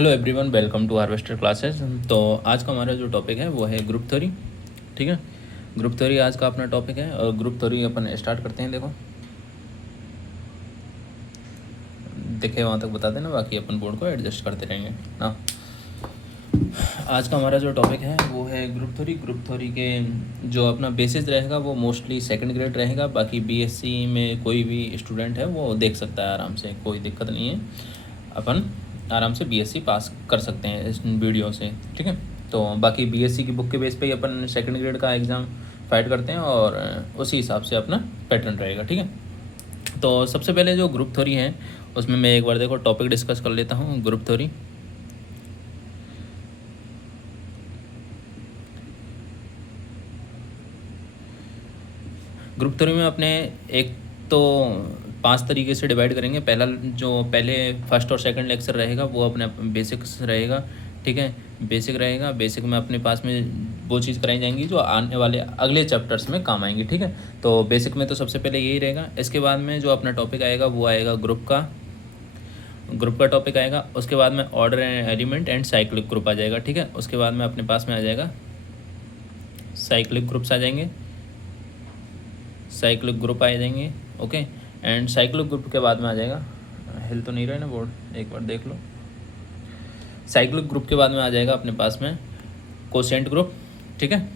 Hello everyone, welcome to harvester classes. तो आज का हमारा जो टॉपिक है वो है ग्रुप थ्योरी। ठीक है, ग्रुप थ्योरी आज का अपना टॉपिक है और ग्रुप थ्योरी अपन स्टार्ट करते हैं। देखो देखे वहाँ तक बता देना, बाकी अपन बोर्ड को एडजस्ट करते रहेंगे ना। आज का हमारा जो टॉपिक है वो है ग्रुप थ्योरी। ग्रुप थ्योरी के जो अपना बेसिस रहेगा वो मोस्टली सेकंड ग्रेड रहेगा। बाकी बीएससी में कोई भी स्टूडेंट है वो देख सकता है आराम से, कोई दिक्कत नहीं है। अपन आराम से बीएससी पास कर सकते हैं इस वीडियो से। ठीक है, तो बाकी बीएससी की बुक के बेस पे ही अपन सेकंड ग्रेड का एग्ज़ाम फाइट करते हैं और उसी हिसाब से अपना पैटर्न रहेगा। ठीक है, तो सबसे पहले जो ग्रुप थ्योरी है उसमें मैं एक बार देखो टॉपिक डिस्कस कर लेता हूँ। ग्रुप थ्योरी, ग्रुप थ्योरी में अपने एक तो 5 तरीके से डिवाइड करेंगे। पहले फर्स्ट और सेकंड लेक्चर रहेगा वो अपने बेसिक्स रहेगा। ठीक है, बेसिक रहेगा। बेसिक में अपने पास में वो चीज़ कराई जाएंगी जो आने वाले अगले चैप्टर्स में काम आएंगी। ठीक है, तो बेसिक में तो सबसे पहले यही रहेगा। इसके बाद में जो अपना टॉपिक आएगा वो आएगा ग्रुप का टॉपिक आएगा। उसके बाद में order and element and cyclic group आ जाएगा। ठीक है, उसके बाद में अपने पास में आ जाएगा साइक्लिक ग्रुप्स आ जाएंगे, साइक्लिक ग्रुप आ जाएंगे। ओके, एंड साइक्लिक ग्रुप के बाद में आ जाएगा, हिल तो नहीं रहे ना बोर्ड, एक बार देख लो। साइक्लिक ग्रुप के बाद में आ जाएगा अपने पास में कोशेंट ग्रुप। ठीक है,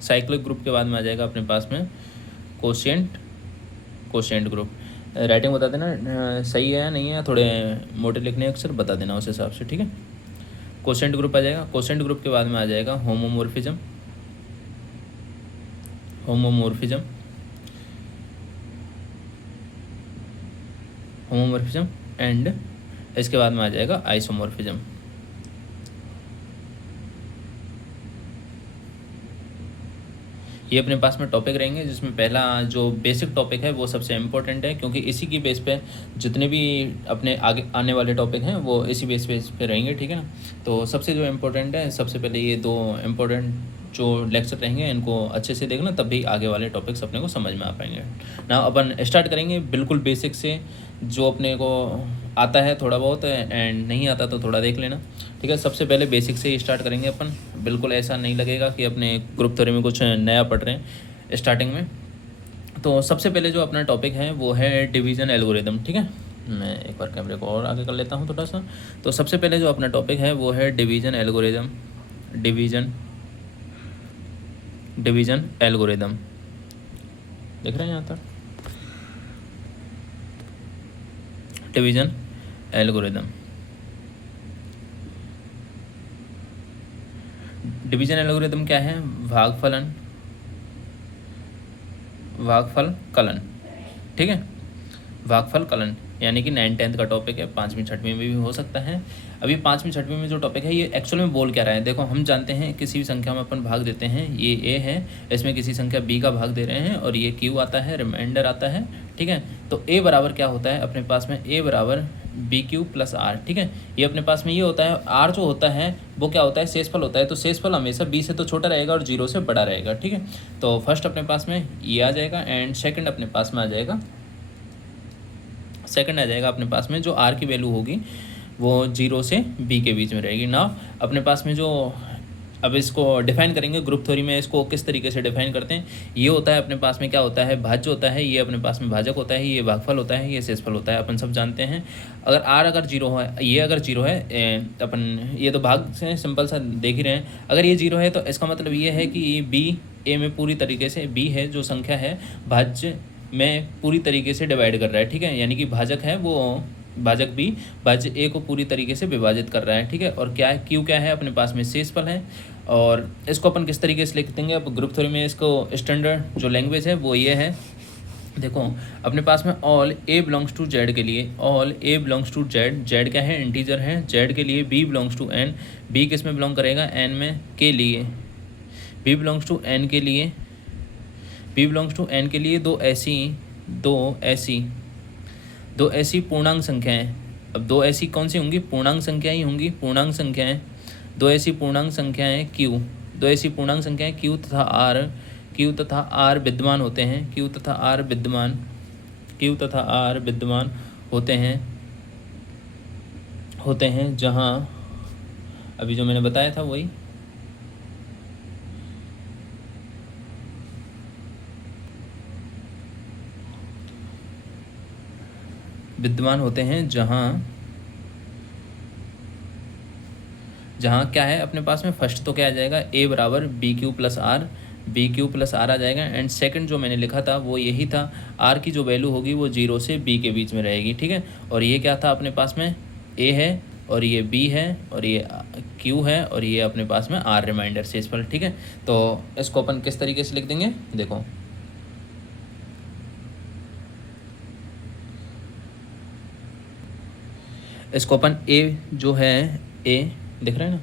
साइक्लिक ग्रुप के बाद में आ जाएगा अपने पास में कोशेंट ग्रुप। राइटिंग बता देना सही है या नहीं है, थोड़े मोटे लिखने अक्सर बता देना उस हिसाब से। ठीक है, कोशेंट ग्रुप आ जाएगा। कोशेंट ग्रुप के बाद में आ जाएगा होमोमोर्फिज्म एंड इसके बाद में आ जाएगा आइसोमॉर्फिज्म। ये अपने पास में टॉपिक रहेंगे, जिसमें पहला जो बेसिक टॉपिक है वो सबसे इम्पोर्टेंट है, क्योंकि इसी की बेस पे जितने भी अपने आगे आने वाले टॉपिक हैं वो इसी बेस पे रहेंगे। ठीक है ना, तो सबसे जो इम्पोर्टेंट है, सबसे पहले ये 2 इम्पोर्टेंट जो लेक्चर रहेंगे इनको अच्छे से देखना, तब भी आगे वाले टॉपिक्स अपने को समझ में आ पाएंगे ना। अपन स्टार्ट करेंगे बिल्कुल बेसिक से, जो अपने को आता है थोड़ा बहुत एंड नहीं आता तो थोड़ा देख लेना। ठीक है, सबसे पहले बेसिक से ही स्टार्ट करेंगे अपन। बिल्कुल ऐसा नहीं लगेगा कि अपने ग्रुप थ्योरी में कुछ नया पढ़ रहे हैं स्टार्टिंग में। तो सबसे पहले जो अपना टॉपिक है वो है डिवीज़न एल्गोरिदम। ठीक है, मैं एक बार कैमरे को और आगे कर लेता हूँ थोड़ा सा। तो सबसे पहले जो अपना टॉपिक है वो है डिवीज़न एल्गोरिदम। डिवीज़न एल्गोरिदम देख रहे हैं यहाँ तक? डिवीज़न एल्गोरिदम, डिवीज़न एल्गोरिदम क्या है? भागफल कलन। ठीक है, भागफल कलन यानी कि 9th-10th का टॉपिक है, 5वीं 6वीं में भी हो सकता है। अभी 5वीं 6वीं में जो टॉपिक है ये एक्चुअल में बोल क्या रहा है, देखो हम जानते हैं किसी भी संख्या में अपन भाग देते हैं, ये ए है, इसमें किसी संख्या बी का भाग दे रहे हैं और ये क्यू आता है, रिमाइंडर आता है। ठीक है, तो ए बराबर क्या होता है अपने पास में? ए बराबर बी क्यू प्लस आर। ठीक है, ये अपने पास में ये होता है। आर जो होता है वो क्या होता है? शेषफल होता है। तो शेषफल हमेशा बी से तो छोटा रहेगा और 0 से बड़ा रहेगा। ठीक है, तो फर्स्ट अपने पास में ये आ जाएगा एंड सेकंड अपने पास में आ जाएगा, सेकंड आ जाएगा अपने पास में जो आर की वैल्यू होगी वो 0 से बी के बीच में रहेगी ना। अपने पास में जो अब इसको डिफाइन करेंगे ग्रुप थ्योरी में, इसको किस तरीके से डिफाइन करते हैं। ये होता है अपने पास में क्या होता है? भाज्य होता है, ये अपने पास में भाजक होता है, ये भागफल होता है, ये शेषफल होता है, अपन सब जानते हैं। अगर आर अगर 0 है, ये अगर 0 है, अपन ये तो भाग से सिंपल सा देख ही रहे हैं। अगर ये 0 है तो इसका मतलब ये है कि ये बी ए में पूरी तरीके से, बी है जो संख्या है भाज्य में पूरी तरीके से डिवाइड कर रहा है। ठीक है, यानी कि भाजक है वो, भाजक बी भाज्य ए को पूरी तरीके से विभाजित कर रहा है। ठीक है, और क्या है? क्यू क्या है अपने पास में? शेषफल है। और इसको अपन किस तरीके से लिख देंगे अब ग्रुप थ्योरी में? इसको स्टैंडर्ड जो लैंग्वेज है वो ये है, देखो अपने पास में all A belongs to Z के लिए, all A belongs to Z, Z क्या है? इंटीजर है। जेड के लिए b belongs to N, b किस में बिलोंग करेगा? एन में के लिए, बी बिलोंग्स टू एन के लिए, बी बिलोंग्स टू एन के लिए दो ऐसी पूर्णांक संख्याएं। अब दो ऐसी कौन सी होंगी? पूर्णांक संख्याएं ही होंगी, पूर्णांक संख्याएं। दो ऐसी पूर्णांक संख्याएं क्यू, दो ऐसी पूर्णांक संख्याएं क्यू तथा आर विद्यमान होते हैं, क्यू तथा आर विद्यमान होते हैं जहाँ अभी जो मैंने बताया था वही। विद्यमान होते हैं जहाँ क्या है अपने पास में, फर्स्ट तो क्या आ जाएगा, ए बराबर B Q plus R, B Q plus R आ जाएगा। एंड सेकंड जो मैंने लिखा था वो यही था, आर की जो वैल्यू होगी वो 0 से बी के बीच में रहेगी, ठीक है। और ये क्या था अपने पास में, ए है और ये बी है और ये क्यू है और ये अपने पास में आर रिमाइंडर शेषफल, ठीक है। तो इसको अपन किस तरीके से लिख देंगे, देखो इसको अपन ए जो है, ए दिख रहा है ना,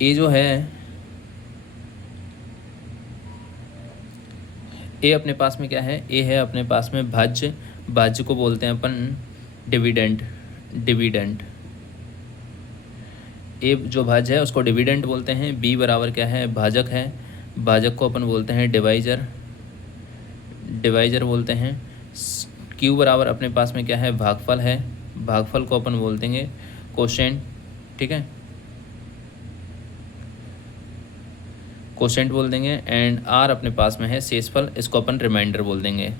ए जो है, ए अपने पास में क्या है, ए है अपने पास में भाज्य, भाज्य को बोलते हैं अपन डिविडेंड, डिविडेंड। ए जो भाज्य है उसको डिविडेंड बोलते हैं। बी बराबर क्या है, भाजक है, भाजक को अपन बोलते हैं डिवाइजर, डिवाइजर बोलते हैं। क्यू बराबर अपने पास में क्या है, भागफल है, भागफल को अपन बोल देंगे कोशेंट, ठीक है, कोशेंट बोल देंगे। एंड आर अपने पास में है शेषफल, इसको अपन रिमाइंडर बोल देंगे,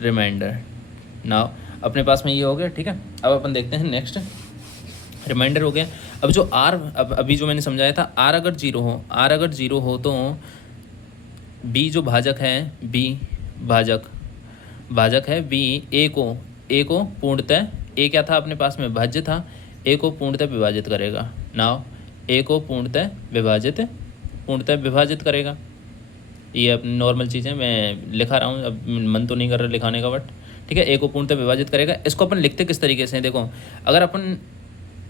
रिमाइंडर। नाउ अपने पास में ये हो गया, ठीक है। अब अपन देखते हैं नेक्स्ट, रिमाइंडर हो गया। अब जो आर, अब अभी जो मैंने समझाया था, आर अगर जीरो हो, आर अगर जीरो हो तो बी जो भाजक है, बी भाजक, भाजक है बी, ए को पूर्णतः, ए क्या था अपने पास में, भाज्य था, ए को पूर्णतः विभाजित करेगा। नाउ ए को पूर्णतः विभाजित करेगा। ये अपनी नॉर्मल चीज़ें मैं लिखा रहा हूँ, अब मन तो नहीं कर रहा लिखाने का, बट ठीक है। ए को पूर्णतः विभाजित करेगा। इसको अपन लिखते किस तरीके से, देखो अगर अपन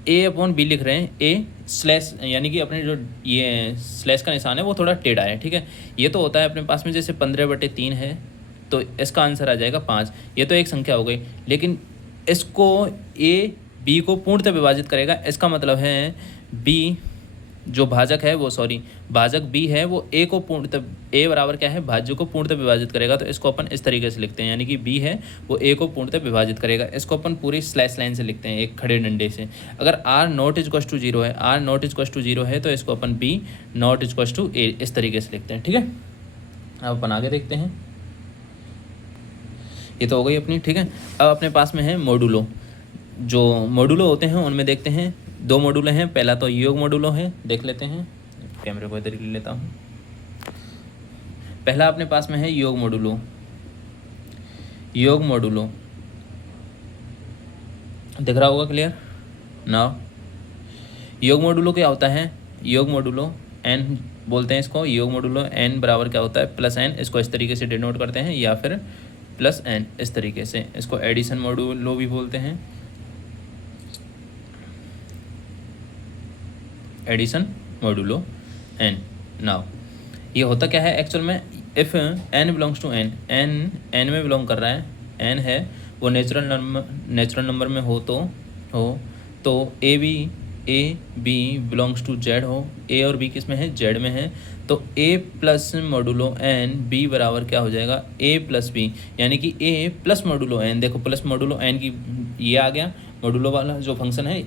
ए अपॉन बी लिख रहे हैं, ए स्लैश यानी कि अपने जो ये स्लैश का निशान है वो थोड़ा टेढ़ा है, ठीक है। ये तो होता है अपने पास में जैसे 15/3 है तो इसका आंसर आ जाएगा 5। ये तो एक संख्या हो गई, लेकिन इसको ए बी को पूर्णतः विभाजित करेगा, इसका मतलब है बी जो भाजक है वो, सॉरी भाजक बी है वो ए को पूर्णतः, ए बराबर क्या है, भाज्य को पूर्णतः विभाजित करेगा। तो इसको अपन इस तरीके से लिखते हैं, यानी कि बी है वो ए को पूर्णतः विभाजित करेगा। इसको अपन पूरी स्लैश लाइन से लिखते हैं, एक खड़े डंडे से। अगर आर नॉट इज टू 0 है, आर नॉट इज टू 0 है तो इसको अपन बी नॉट इज टू ए इस तरीके से लिखते हैं, ठीक है। अब अपन आगे देखते हैं, ये तो हो गई अपनी, ठीक है। अब अपने पास में है मॉडुलो। जो मॉडुलो होते हैं उनमें देखते हैं 2 मॉडुलो हैं। पहला तो योग मॉडुलो है, देख लेते हैं, कैमरे को इधर ले लेता हूँ। पहला अपने पास में है योग मॉडुलो, योग मॉडुलो दिख रहा होगा क्लियर। नाउ योग मॉडुलो क्या होता है, योग मॉडुलो एन बोलते हैं इसको, योग मॉडुलो एन बराबर क्या होता है, प्लस एन, इसको इस तरीके से डिनोट करते हैं, या फिर प्लस एन इस तरीके से। इसको एडिशन मॉडुलो भी बोलते हैं, एडिशन मॉडुलो एन। नाउ ये होता क्या है एक्चुअल में, if n belongs to N, N में बिलोंग कर रहा है, एन है वो नेचुरल नंबर में हो तो a B belongs to Z हो, ए और बी किस में है, जेड में है। तो ए प्लस मॉडुलो एन बी बराबर क्या हो जाएगा, ए प्लस बी, यानी कि ए प्लस मॉडुलो एन, देखो प्लस मॉडुलो एन की ये आ गया, मॉडुलो वाला जो फंक्शन है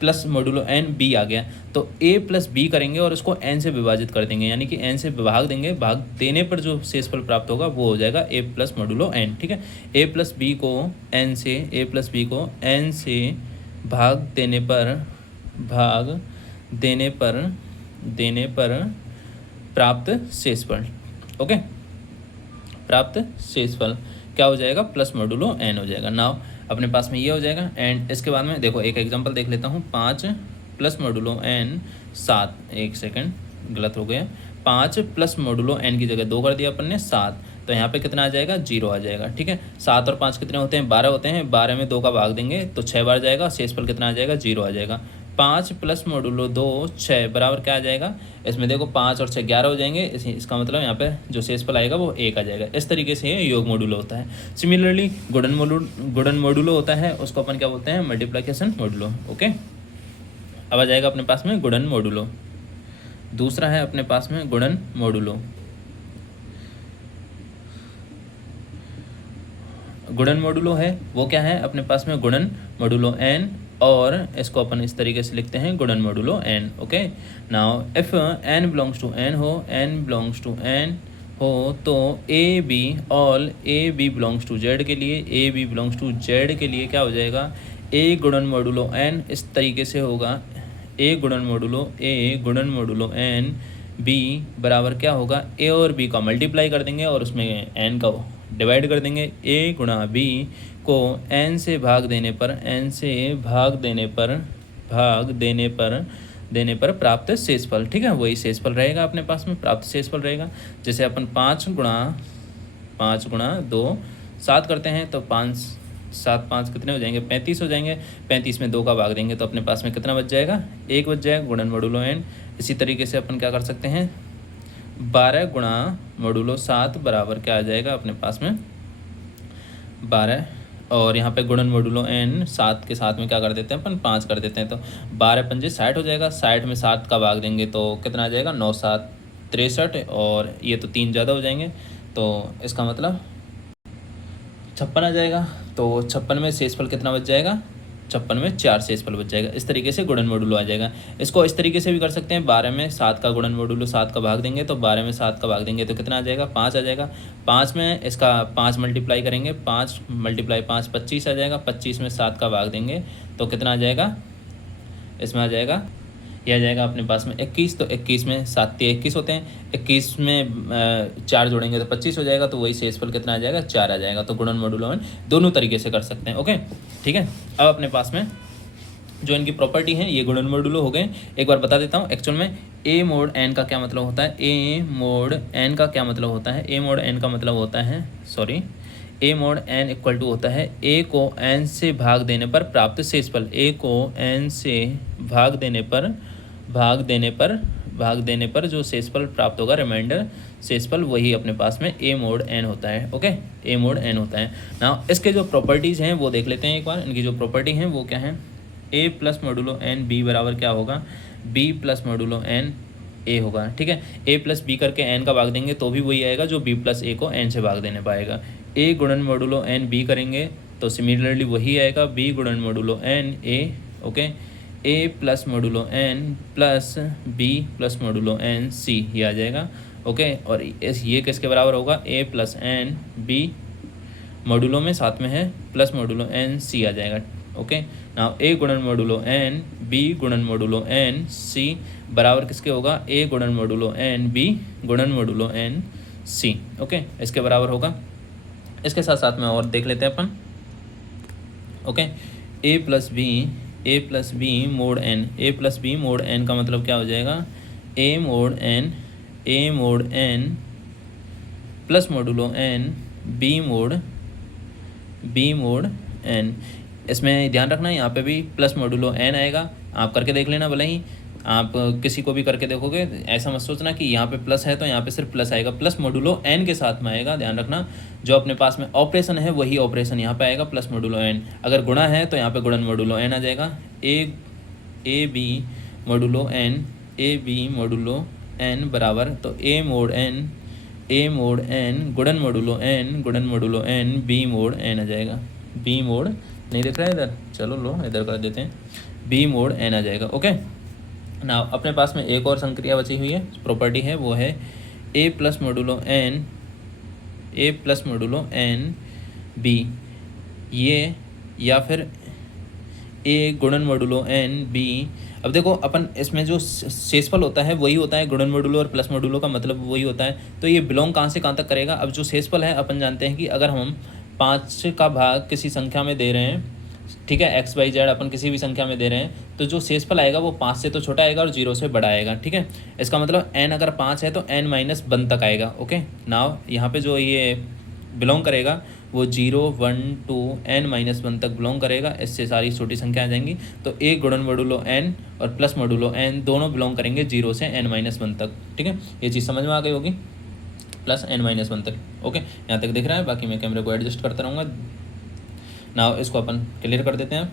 प्लस मॉडुलो एन बी आ गया। तो ए प्लस बी करेंगे और उसको एन से विभाजित कर देंगे, यानी कि एन से भाग देंगे, भाग देने पर जो शेषफल प्राप्त होगा वो हो जाएगा ए प्लस मॉडुलो एन, ठीक है। ए प्लस बी को एन से, ए प्लस बी को एन से भाग देने पर प्राप्त शेषफल, ओके, प्राप्त शेषफल क्या हो जाएगा, प्लस मॉडुलो एन हो जाएगा। नाउ अपने पास में ये हो जाएगा। एंड इसके बाद में देखो एक एग्जांपल देख लेता हूँ, 5 प्लस मॉडुलो एन 7, एक सेकंड गलत हो गया, 5 प्लस मॉडुलो एन की जगह 2 कर दिया अपन ने 7, तो यहाँ पे कितना आ जाएगा, 0 आ जाएगा, ठीक है। 7 और 5 कितने होते हैं, 12 होते हैं, 12 में 2 का भाग देंगे तो 6 बार जाएगा, शेषफल कितना आ जाएगा, 0 आ जाएगा। 5 प्लस मॉडुलो 2 6 बराबर क्या आ जाएगा, इसमें देखो 5 और 6 11 हो जाएंगे, इसका मतलब यहाँ पे जो शेषफल आएगा वो 1 आ जाएगा। इस तरीके से ये योग मॉडुलो होता है। सिमिलरली गुणन मॉडुलो होता है, उसको अपन क्या बोलते हैं, मल्टीप्लिकेशन मॉडुलो, ओके। अब आ जाएगा अपने पास में गुणन मॉडुलो। दूसरा है अपने पास में गुणन मॉडुलो, गुणन मॉडुलो है वो क्या है अपने पास में गुणन मॉडुलो n, और इसको अपन इस तरीके से लिखते हैं गुणन modulo n। Okay, now if n belongs to n हो, n बिलोंग्स टू n हो तो a b all A B belongs to Z के लिए, a B belongs to Z के लिए क्या हो जाएगा, ए गुणन मॉडुलो n इस तरीके से होगा, ए गुणन मॉडुलो n बी बराबर क्या होगा, ए और बी का मल्टीप्लाई कर देंगे और उसमें n का डिवाइड कर देंगे, a गुणा बी को n से भाग देने पर प्राप्त शेषफल। ठीक है, वही शेषफल रहेगा अपने पास में, प्राप्त शेषफल रहेगा। जैसे अपन 5 गुणा 2 7 करते हैं तो 5 7 5 कितने हो जाएंगे, 35 हो जाएंगे। 35 में 2 का भाग देंगे तो अपने पास में कितना बच जाएगा, 1 बच जाएगा, गुणन मॉडुलो n। इसी तरीके से अपन क्या कर सकते हैं, 12 गुणा मॉडुलो 7 बराबर क्या आ जाएगा अपने पास में 12, और यहाँ पे गुणन मॉडुलो n 7 के साथ में क्या कर देते हैं अपन 5 कर देते हैं, तो 12 पंजे 60 हो जाएगा। 60 में 7 का भाग देंगे तो कितना आ जाएगा, 9 7 63, और ये तो 3 ज़्यादा हो जाएंगे तो इसका मतलब 56 आ जाएगा। तो 56 में शेषफल कितना बच जाएगा, 56 में 4 शेषफल बच जाएगा। इस तरीके से गुणन मॉडुलो आ जाएगा। इसको इस तरीके से भी कर सकते हैं, 12 में 7 का गुणन मॉडुलो 7 का भाग देंगे तो 12 में 7 का भाग देंगे तो कितना आ जाएगा, 5 आ जाएगा। 5 में इसका 5 मल्टीप्लाई करेंगे, 5 × 5 25 आ जाएगा। 25 में 7 का भाग देंगे तो कितना आ जाएगा, इसमें आ जाएगा, यह आ जाएगा अपने पास में 21। तो 21 में 7 21 होते हैं, 21 में 4 जोड़ेंगे तो 25 हो जाएगा, तो वही शेषफल कितना आ जाएगा, 4 आ जाएगा। तो गुणन मॉडुलो n दोनों तरीके से कर सकते हैं। ओके, ठीक है। अब अपने पास में जो इनकी प्रॉपर्टी है ये गुणन मॉडुलो हो गए। एक बार बता देता हूँ एक्चुअल में a मोड n का क्या मतलब होता है, a मोड n का क्या मतलब होता है, a मोड n का मतलब होता है, sorry, a mod n equal to होता है a को n से भाग देने पर प्राप्त शेषफल, a को n से भाग देने पर जो शेषफल प्राप्त होगा, रिमाइंडर शेषफल, वही अपने पास में a मोड n होता है। ओके, a मोड n होता है ना। इसके जो प्रॉपर्टीज़ हैं वो देख लेते हैं एक बार। इनकी जो प्रॉपर्टी हैं वो क्या है, a plus modulo n b बराबर क्या होगा, b plus modulo n a होगा। ठीक है, a प्लस बी करके n का भाग देंगे तो भी वही आएगा जो b प्लस a को n से भाग देने पाएगा। a गुणन मॉडुलो n b करेंगे तो सिमिलरली वही आएगा, b गुणन modulo n a। Okay, a plus modulo n plus b plus modulo n c ये आ जाएगा। ओके, और ये किसके बराबर होगा, a plus n b modulo में साथ में है प्लस मॉडुलो n c आ जाएगा। ओके, नाउ a गुणन मॉडुलो n b गुणन मॉडुलो n c बराबर किसके होगा, a गुणन मॉडुलो n b गुणन मॉडुलो n c। ओके, इसके बराबर होगा। इसके साथ साथ में और देख लेते हैं अपन। Okay, a plus B mod n का मतलब क्या हो जाएगा, a mod n plus modulo n b mod n। इसमें ध्यान रखना यहाँ पे भी प्लस मॉडुलो n आएगा, आप करके देख लेना। भले ही आप किसी को भी करके देखोगे ऐसा मत सोचना कि यहाँ पे प्लस है तो यहाँ पे सिर्फ प्लस आएगा, प्लस मॉडुलो n के साथ में आएगा। ध्यान रखना, जो अपने पास में ऑपरेशन है वही ऑपरेशन यहाँ पे आएगा, प्लस मॉडुलो n। अगर गुणा है तो यहाँ पे गुणन मॉडुलो n आ जाएगा। ए बी मॉडुलो n बराबर, तो a मोड n गुणन modulo n b mod n आ जाएगा। b मोड नहीं दिख रहा है इधर, चलो लो इधर कर देते हैं, b मोड n आ जाएगा। ओके, ना अपने पास में एक और संक्रिया बची हुई है, प्रॉपर्टी है, वो है a plus modulo n b, ये या फिर a गुणन मॉडुलो n b। अब देखो अपन इसमें जो शेषफल होता है वही होता है, गुणन मॉडुलो और प्लस मॉडुलो का मतलब वही होता है। तो ये बिलोंग कहाँ से कहाँ तक करेगा। अब जो शेषफल है अपन जानते हैं कि अगर हम 5 का भाग किसी संख्या में दे रहे हैं, ठीक है, एक्स वाई जेड अपन किसी भी संख्या में दे रहे हैं, तो जो शेषफल आएगा वो 5 से तो छोटा आएगा और 0 से बड़ा आएगा। ठीक है, इसका मतलब n अगर 5 है तो n माइनस 1 तक आएगा। ओके, नाउ यहाँ पे जो ये बिलोंग करेगा वो 0 1 2 n माइनस 1 तक बिलोंग करेगा। इससे सारी छोटी संख्या आ जाएंगी। तो a गुणन मॉडुलो n और प्लस मॉडुलो n दोनों बिलोंग करेंगे 0 से n माइनस 1 तक। ठीक है, ये चीज़ समझ में आ गई होगी, प्लस n माइनस 1 तक। ओके, यहाँ तक दिख रहा है, बाकी मैं कैमरे को एडजस्ट करता रहूँगा। नाउ इसको अपन क्लियर कर देते हैं,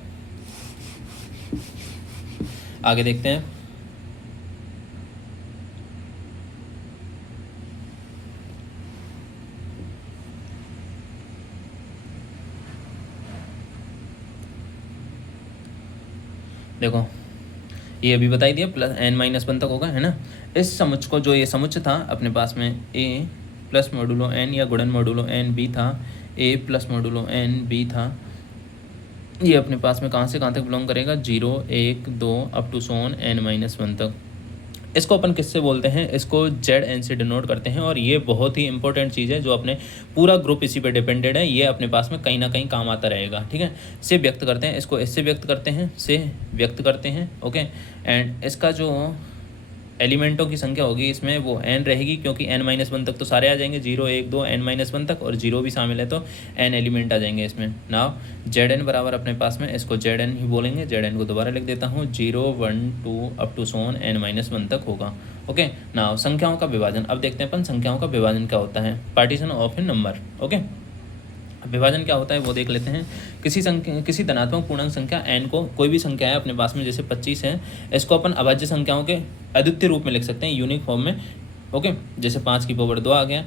आगे देखते हैं। देखो ये अभी बताई दिया, प्लस n-1 तक होगा, है ना। इस समुच्च को, जो ये समुच्च था अपने पास में a प्लस मॉडुलो n या गुणन मॉडुलो n b था, a plus modulo n b था, ये अपने पास में कहाँ से कहाँ तक बिलोंग करेगा, 0 1 2 अप टू सोन n-1 तक। इसको अपन किससे बोलते हैं, इसको ZN से डिनोट करते हैं। और ये बहुत ही इंपॉर्टेंट चीज़ है, जो अपने पूरा ग्रुप इसी पे डिपेंडेड है, ये अपने पास में कहीं ना कहीं काम आता रहेगा, ठीक है। से व्यक्त करते हैं, इसको इससे व्यक्त करते हैं, से व्यक्त करते हैं, ओके। एंड इसका जो एलिमेंटों की संख्या होगी इसमें वो n रहेगी, क्योंकि n-1 तक तो सारे आ जाएंगे, 0 1 2 n-1 तक, और 0 भी शामिल है तो n एलिमेंट आ जाएंगे इसमें। नाउ Zn बराबर अपने पास में, इसको Zn ही बोलेंगे, Zn को दोबारा लिख देता हूँ, 0 1 2 अप टू सोन n-1 तक होगा, ओके। नाउ संख्याओं का विभाजन, अब देखते हैं अपन संख्याओं का विभाजन क्या होता है, partition of A number, okay. विभाजन क्या होता है वो देख लेते हैं। किसी धनात्मक पूर्णांक संख्या n को, कोई भी संख्या है अपने पास में, जैसे 25 है, इसको अपन अभाज्य संख्याओं के अद्वितीय रूप में लिख सकते हैं, यूनिक फॉर्म में, ओके। जैसे 5 की पावर 2 आ गया,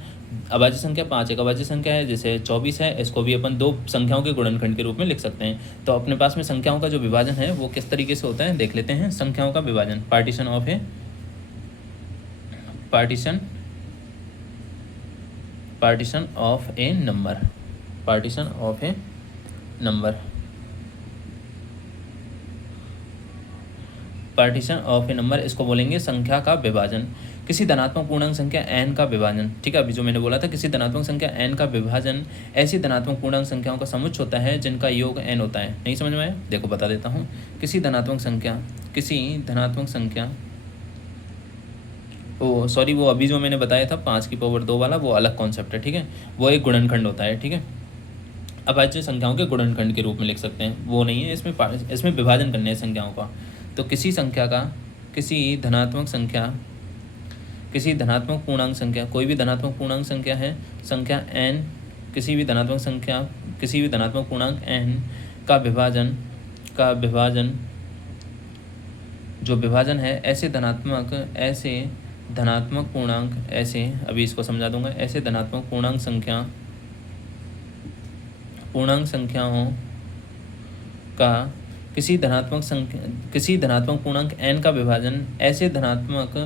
अभाज्य संख्या 5 एक अभाज्य संख्या है, जैसे 24 है, इसको भी अपन दो संख्याओं के गुणनखंड के रूप में लिख सकते हैं। तो अपने पास में संख्याओं का जो विभाजन है वो किस तरीके से होता है देख लेते हैं। संख्याओं का विभाजन, partition of A number, partition of A number, partition of A number, इसको बोलेंगे संख्या का विभाजन। किसी धनात्मक पूर्णांक संख्या n का विभाजन, ठीक है, अभी जो मैंने बोला था, किसी धनात्मक संख्या n का विभाजन ऐसी धनात्मक पूर्णांक संख्याओं का समुच्च होता है जिनका योग n होता है। नहीं समझ में आया, देखो बता देता हूँ। किसी धनात्मक संख्या सॉरी, वो अभी जो मैंने बताया था 5 की पावर 2 वाला, वो अलग कॉन्सेप्ट है, ठीक है, वो एक गुणनखंड होता है, ठीक है। अभाज्य संख्याओं के गुणनखंड के रूप में लिख सकते हैं, वो नहीं है, इसमें विभाजन करने हैं संख्याओं का। तो किसी धनात्मक पूर्णांक संख्या, कोई भी धनात्मक पूर्णांक संख्या है, संख्या n, किसी भी धनात्मक पूर्णांक n का विभाजन जो विभाजन है ऐसे धनात्मक पूर्णांक, अभी इसको समझा दूंगा, ऐसे धनात्मक पूर्णांक संख्याओं का किसी धनात्मक पूर्णांक n का विभाजन ऐसे धनात्मक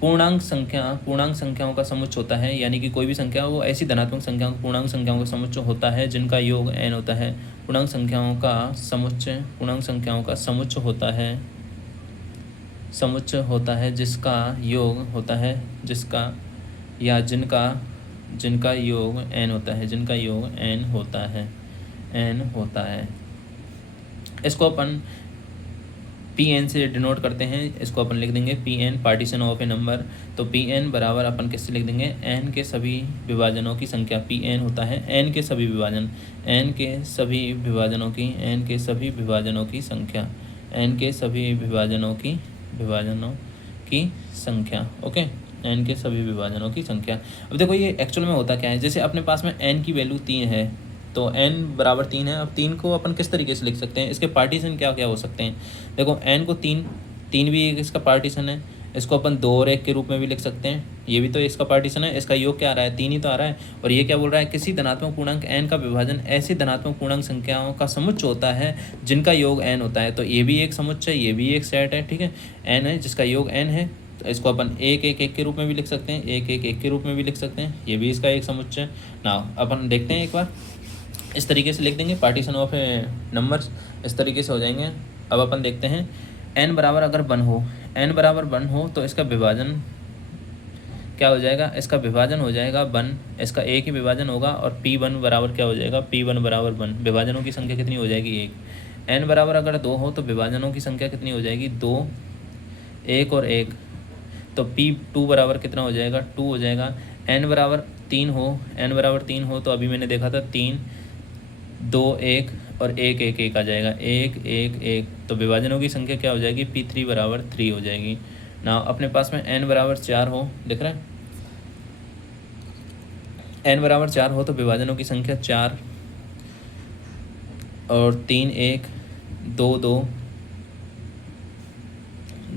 पूर्णांक संख्याओं का समुच्च होता है। यानी कि कोई भी संख्या वो ऐसी धनात्मक पूर्णांक संख्याओं का समुच्च होता है जिनका योग n होता है। पूर्णांक संख्याओं का समुच्च होता है जिसका योग होता है, जिनका योग n होता है, इसको अपन Pn से डिनोट करते हैं। इसको अपन लिख देंगे Pn, partition of A number. तो Pn बराबर अपन किससे लिख देंगे, n के सभी विभाजनों की संख्या। Pn होता है n के सभी विभाजनों की संख्या, ओके, n के सभी विभाजनों की संख्या। अब देखो ये एक्चुअल में होता क्या है, जैसे अपने पास में n की वैल्यू 3 है, तो n बराबर 3 है। अब 3 को अपन किस तरीके से लिख सकते हैं, इसके पार्टीशन क्या क्या हो सकते हैं। देखो n को 3 भी एक इसका पार्टीशन है, इसको अपन 2 और 1 के रूप में भी लिख सकते हैं, ये भी तो इसका पार्टीशन है। इसका योग क्या आ रहा है, 3 ही तो आ रहा है। और ये क्या बोल रहा है, किसी धनात्मक पूर्णांक n का विभाजन ऐसी धनात्मक पूर्णांक संख्याओं का समुच्च होता है जिनका योग n होता है। तो ये भी एक समुच्च है, ये भी एक सेट है, ठीक है, n है जिसका योग n है। तो इसको अपन 1 1 1 के रूप में भी लिख सकते हैं, 1 1 1 के रूप में भी लिख सकते हैं, ये भी इसका एक समुच्च है। ना अपन देखते हैं एक बार, इस तरीके से लिख देंगे पार्टीशन ऑफ नंबर्स, इस तरीके से हो जाएंगे। अब अपन देखते हैं n बराबर अगर 1 हो, तो इसका विभाजन क्या हो जाएगा, इसका विभाजन हो जाएगा 1, इसका एक ही विभाजन होगा। और P1 बराबर क्या हो जाएगा, P1 बराबर 1, विभाजनों की संख्या कितनी हो जाएगी, 1। n बराबर अगर 2 हो तो विभाजनों की संख्या कितनी हो जाएगी, 2, 1 और 1। तो P2 बराबर कितना हो जाएगा, 2 हो जाएगा। n बराबर 3 हो तो अभी मैंने देखा था 3, 2 1 और 1 1 1 आ जाएगा, 1 1 1। तो विभाजनों की संख्या क्या हो जाएगी, P3 बराबर 3 हो जाएगी। ना अपने पास में n बराबर 4 हो, दिख रहा है, n बराबर 4 हो तो विभाजनों की संख्या 4 और 3 1 2 2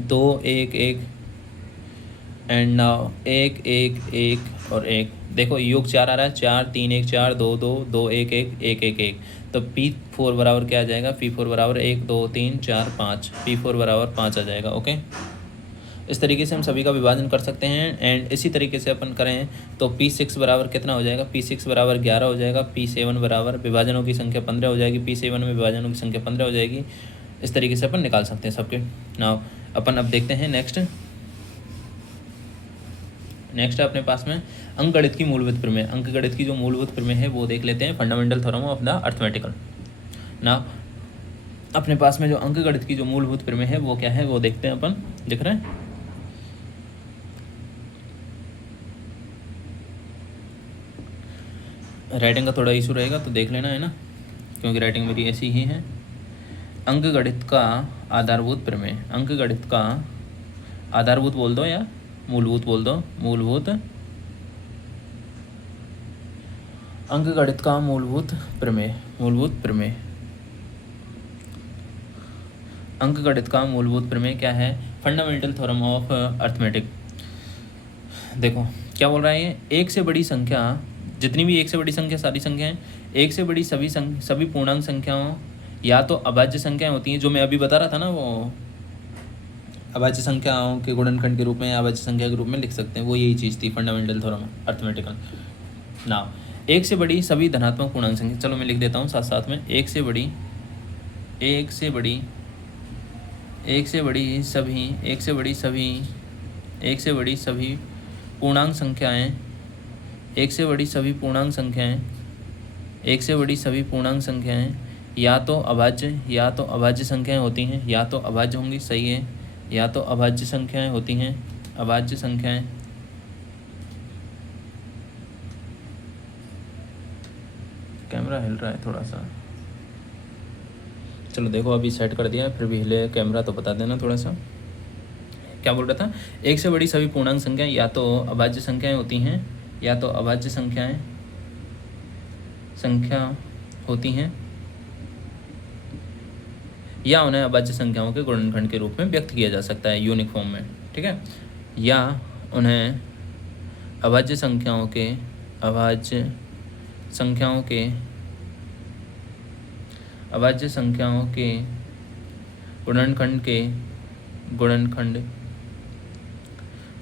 2 1 1 एंड नाउ 1 1 1 और 1। देखो योग 4 आ रहा है, 4 3 1 4 2 2 2 1 1 1 1 1, तो P4 बराबर क्या आ जाएगा, P4 बराबर 1 2 3 4 5, P4 बराबर 5 आ जाएगा। ओके, इस तरीके से हम सभी का विभाजन कर सकते हैं। एंड इसी तरीके से अपन करें तो P6 बराबर कितना हो जाएगा, P6 बराबर 11 हो जाएगा, P7 बराबर विभाजनों की संख्या 15 हो जाएगी, P7 में विभाजनों की संख्या 15 हो जाएगी। इस तरीके से अपन निकाल सकते हैं सबके। नाउ अपन अब देखते हैं नेक्स्ट है अपने पास में अंकगणित की मूलभूत प्रमेय। अंकगणित की जो मूलभूत प्रमेय है वो देख लेते हैं, fundamental theorem of the arithmetical. Now अपने पास में जो अंकगणित की जो मूलभूत प्रमेय है वो क्या है वो देखते हैं अपन। दिख रहे हैं, राइटिंग का थोड़ा इशू रहेगा तो देख लेना है ना, क्योंकि राइटिंग मेरी ऐसी ही है। अंकगणित का आधारभूत प्रमेय, अंकगणित का आधारभूत बोल दो या मूलभूत बोल दो, मूलभूत अंकगणित का मूलभूत प्रमेय, मूलभूत प्रमेय। अंकगणित का मूलभूत प्रमेय क्या है, फंडामेंटल थ्योरम ऑफ अर्थमेटिक। देखो क्या बोल रहा है ये, एक से बड़ी संख्या, जितनी भी एक से बड़ी संख्या सारी संख्याएं, एक से बड़ी सभी पूर्णांक संख्याओं या तो अभाज्य संख्याएं होती हैं, जो मैं अभी बता रहा था ना, वो अभाज्य संख्याओं के गुणनखंड के रूप में या अभाज्य संख्या के रूप में लिख सकते हैं, वो यही चीज़ थी फंडामेंटल थ्योरम अर्थमेटिकल। नाउ एक से बड़ी सभी धनात्मक पूर्णांक संख्या, चलो मैं लिख देता हूँ साथ साथ में, एक से बड़ी सभी पूर्णांक संख्याएं, एक से बड़ी सभी पूर्णांक संख्याएं या तो अभाज्य संख्याएं होती हैं, या तो अभाज्य होंगी, सही है, या तो अभाज्य संख्याएं होती हैं, अभाज्य संख्याएं। कैमरा हिल रहा है थोड़ा सा, चलो देखो अभी सेट कर दिया है, फिर भी हिले कैमरा तो बता देना थोड़ा सा। क्या बोल रहा था, एक से बड़ी सभी पूर्णांक संख्याएं या तो अभाज्य संख्याएं होती हैं, या तो अभाज्य संख्या होती हैं, या उन्हें अभाज्य संख्याओं के गुणनखंड के रूप में व्यक्त किया जा सकता है यूनिक फॉर्म में, ठीक है, या उन्हें अभाज्य संख्याओं के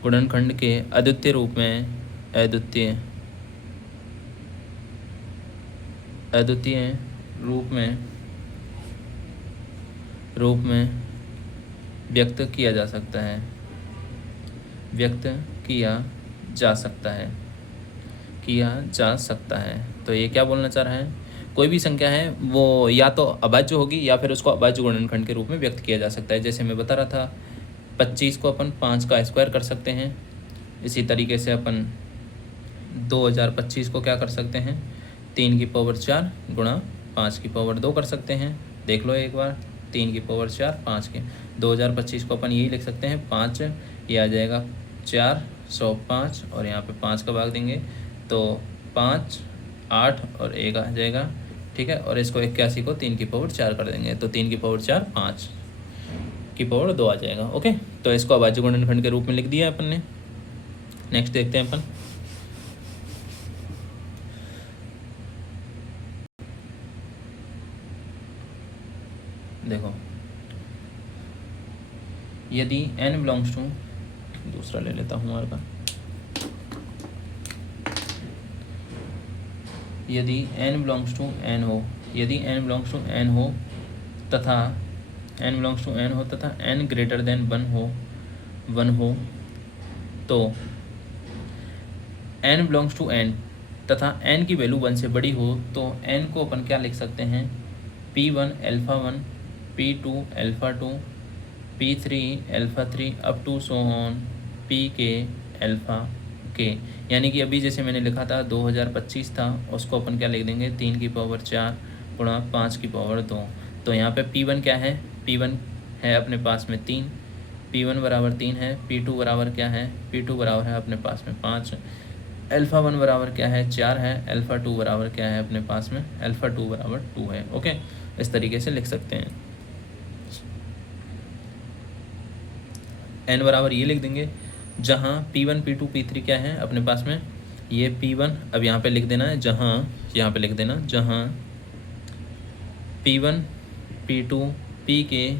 गुणनखंड के अद्वितीय रूप में व्यक्त किया जा सकता है। तो ये क्या बोलना चाह रहा है, कोई भी संख्या है वो या तो अभाज्य होगी या फिर उसको अभाज्य गुणनखंड के रूप में व्यक्त किया जा सकता है। जैसे मैं बता रहा था 25 को अपन 5 का स्क्वायर कर सकते हैं, इसी तरीके से अपन 2025 को क्या कर सकते हैं, 3 की पावर 4 गुणा 5 की पावर 2 कर सकते हैं। देख लो एक बार, 3 की पावर 4 5 के, 2025 को अपन यही लिख सकते हैं 5, ये आ जाएगा 405, और यहाँ पे 5 का भाग देंगे तो 5 8 और 1 आ जाएगा, ठीक है, और इसको 81 को 3 की पावर 4 कर देंगे तो 3 की पावर 4 5 की पावर 2 आ जाएगा। ओके, तो इसको अभाज्य गुणनखंड के रूप में लिख दिया अपन ने। नेक्स्ट देखते हैं अपन, देखो यदि n बिलोंग्स टू, दूसरा ले लेता हूँ का, यदि n बिलोंग्स टू n हो तथा n ग्रेटर देन 1 हो तो n बिलोंग्स टू n तथा n की वैल्यू 1 से बड़ी हो तो n को अपन क्या लिख सकते हैं, P1 alpha 1, P2 alpha 2, P3 alpha 3 up to so on Pk alpha k। यानी कि अभी जैसे मैंने लिखा था 2025 था, उसको अपन क्या लिख देंगे 3 की पावर 4 गुणा 5 की पावर 2। तो यहाँ पे P1 क्या है, P1 है अपने पास में 3, P1 बराबर 3 है, P2 बराबर क्या है, P2 बराबर है अपने पास में 5, अल्फा 1 बराबर क्या है 4 है, अल्फा 2 बराबर क्या है अपने पास में, अल्फा 2 बराबर 2 है। ओके, इस तरीके से लिख सकते हैं। n बराबर ये लिख देंगे, जहाँ P1 P2 P3 क्या है अपने पास में ये P1 अब यहाँ पे लिख देना है, यहाँ पे लिख देना जहाँ P1 P2 P के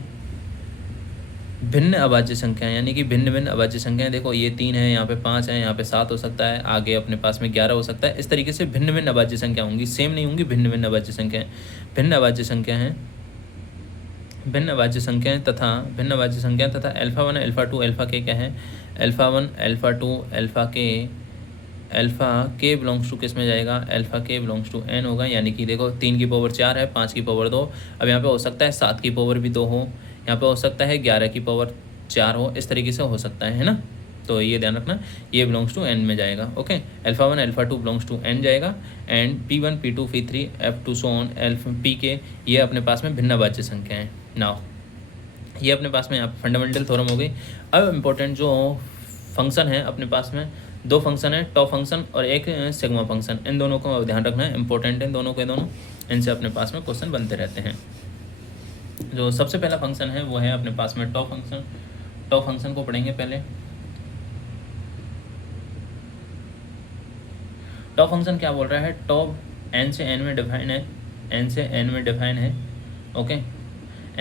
भिन्न अभाज्य संख्याएं, यानी कि भिन्न भिन्न अभाज्य संख्याएं। देखो ये 3 है, यहाँ पे 5 है, यहाँ पे 7 हो सकता है, आगे अपने पास में 11 हो सकता है। इस तरीके से भिन्न भिन्न अभाज्य संख्या होंगी, सेम नहीं होंगी, भिन्न भिन्न अभाज्य संख्याएं। भिन्न अभाज्य संख्याएं हैं, भिन्न अभाज्य संख्याएं तथा अल्फा 1 अल्फा 2 अल्फा के क्या है, अल्फा 1 अल्फा 2 अल्फा के बिलोंग्स टू किस में जाएगा, अल्फा के बिलोंग्स टू n होगा। यानी कि देखो 3 की पावर 4 है, 5 की पावर 2, अब यहाँ पे हो सकता है 7 की पावर भी 2 हो, यहाँ पे हो सकता है 11 की पावर 4 हो, इस तरीके से हो सकता है ना। तो ये ध्यान रखना, ये बिलोंग्स टू n में जाएगा। Okay, alpha 1 alpha 2 belongs to n जाएगा, and P1 P2 P3 F2 so on alpha P k, ये अपने पास में भिन्न अभाज्य संख्या है। नाउ ये अपने पास में यहाँ फंडामेंटल थ्योरम हो गई। अब इम्पोर्टेंट जो फंक्शन है अपने पास में, 2 फंक्शन है, टॉ फंक्शन और एक सिग्मा फंक्शन, इन दोनों को ध्यान रखना है, इंपॉर्टेंट है दोनों के दोनों, इनसे अपने पास में क्वेश्चन बनते रहते हैं। जो सबसे पहला फंक्शन है वो है अपने पास में टॉ फंक्शन। टॉ फंक्शन को पढ़ेंगे पहले। टॉ फंक्शन क्या बोल रहा है, टॉ n से n में डिफाइन है, n से n में डिफाइन है। ओके,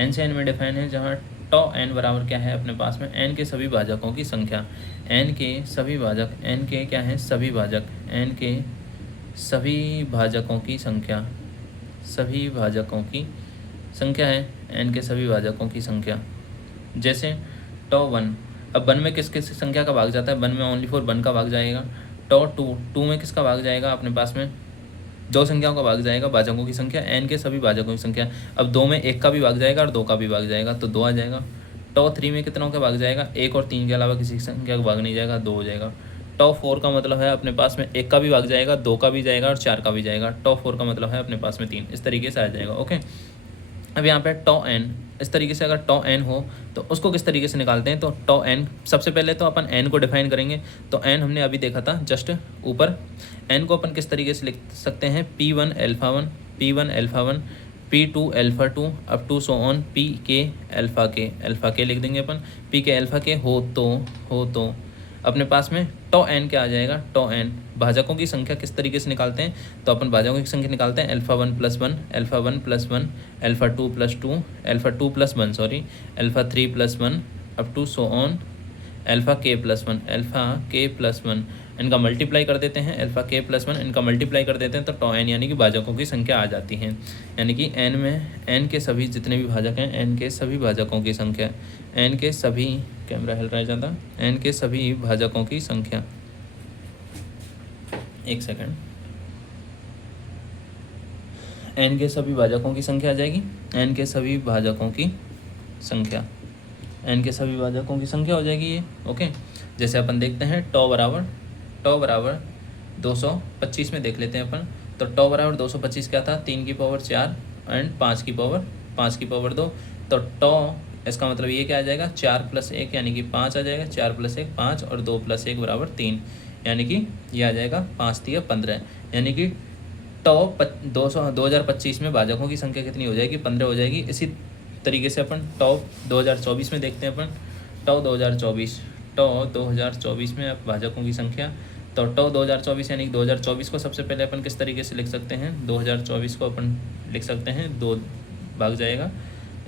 n से n में डिफाइन है, जहाँ टॉ n बराबर क्या है अपने पास में, n के सभी भाजकों की संख्या, n के सभी भाजक, n के क्या है सभी भाजक, n के सभी भाजकों की संख्या, सभी भाजकों की संख्या है, n के सभी भाजकों की संख्या। जैसे टॉ 1, अब 1 में किस किस संख्या का भाग जाता है, 1 में ओनली फॉर 1 का भाग जाएगा। टॉ 2 में किसका भाग जाएगा अपने पास में, 2 संख्याओं का भाग जाएगा, भाजकों की संख्या, n के सभी भाजकों की संख्या। अब 2 में 1 का भी भाग जाएगा और 2 का भी भाग जाएगा, तो 2 आ जाएगा। टॉ 3 में कितनों का भाग जाएगा, 1 और 3 के अलावा किसी संख्या का भाग नहीं जाएगा, 2 हो जाएगा। टॉ 4 का मतलब है अपने पास में 1 का भी भाग जाएगा, 2 का भी जाएगा और 4 का भी जाएगा। टॉ 4 का मतलब है अपने पास में 3, इस तरीके से आ जाएगा। ओके, अब यहाँ पे टॉ n, इस तरीके से अगर टॉ n हो तो उसको किस तरीके से निकालते हैं, तो टॉ n, सबसे पहले तो अपन n को डिफाइन करेंगे। तो n हमने अभी देखा था जस्ट ऊपर, n को अपन किस तरीके से लिख सकते हैं, P1 alpha 1 P1 alpha 1 P2 alpha 2 up to so on P k alpha k लिख देंगे अपन। P के अल्फा के हो तो अपने पास में टॉ n क्या आ जाएगा, टॉ n भाजकों की संख्या किस तरीके से निकालते हैं, तो अपन भाजकों की संख्या निकालते हैं, alpha 1 plus 1 alpha 1 plus 1 alpha 2 plus 2 alpha 2 plus 1 sorry alpha 3 plus 1 up to so on alpha k plus 1 इनका मल्टीप्लाई कर देते हैं, अल्फा के प्लस 1 इनका मल्टीप्लाई कर देते हैं, तो टॉ n यानी कि भाजकों की संख्या आ जाती है। यानी कि n में n के सभी जितने भी भाजक हैं, n के सभी भाजकों की संख्या, n के सभी, कैमरा हिल रहा है ज़्यादा, n के सभी भाजकों की संख्या, एक सेकंड, n के सभी भाजकों की संख्या आ जाएगी, n के सभी भाजकों की संख्या, n के सभी भाजकों की संख्या हो जाएगी ये। ओके, जैसे अपन देखते हैं टॉ बराबर 225 में देख लेते हैं अपन। तो टॉ बराबर 225 क्या था, 3 की पावर 4 एंड 5 की पावर 2। तो टॉ, इसका मतलब ये क्या आ जाएगा, 4 प्लस 1 यानी कि 5 आ जाएगा, 4 प्लस 1 5 और 2 प्लस 1 बराबर 3, यानी कि ये आ जाएगा 5 3 15, यानी कि टॉ 2025 में भाजकों की संख्या कितनी हो जाएगी, 15 हो जाएगी। इसी तरीके से अपन टॉ 2024 में देखते हैं अपन, टॉ 2024 में अब भाजकों की संख्या, तो टॉ 2024 यानी कि 2024 को सबसे पहले अपन किस तरीके से लिख सकते हैं, 2024 को अपन लिख सकते हैं, 2 भाग जाएगा,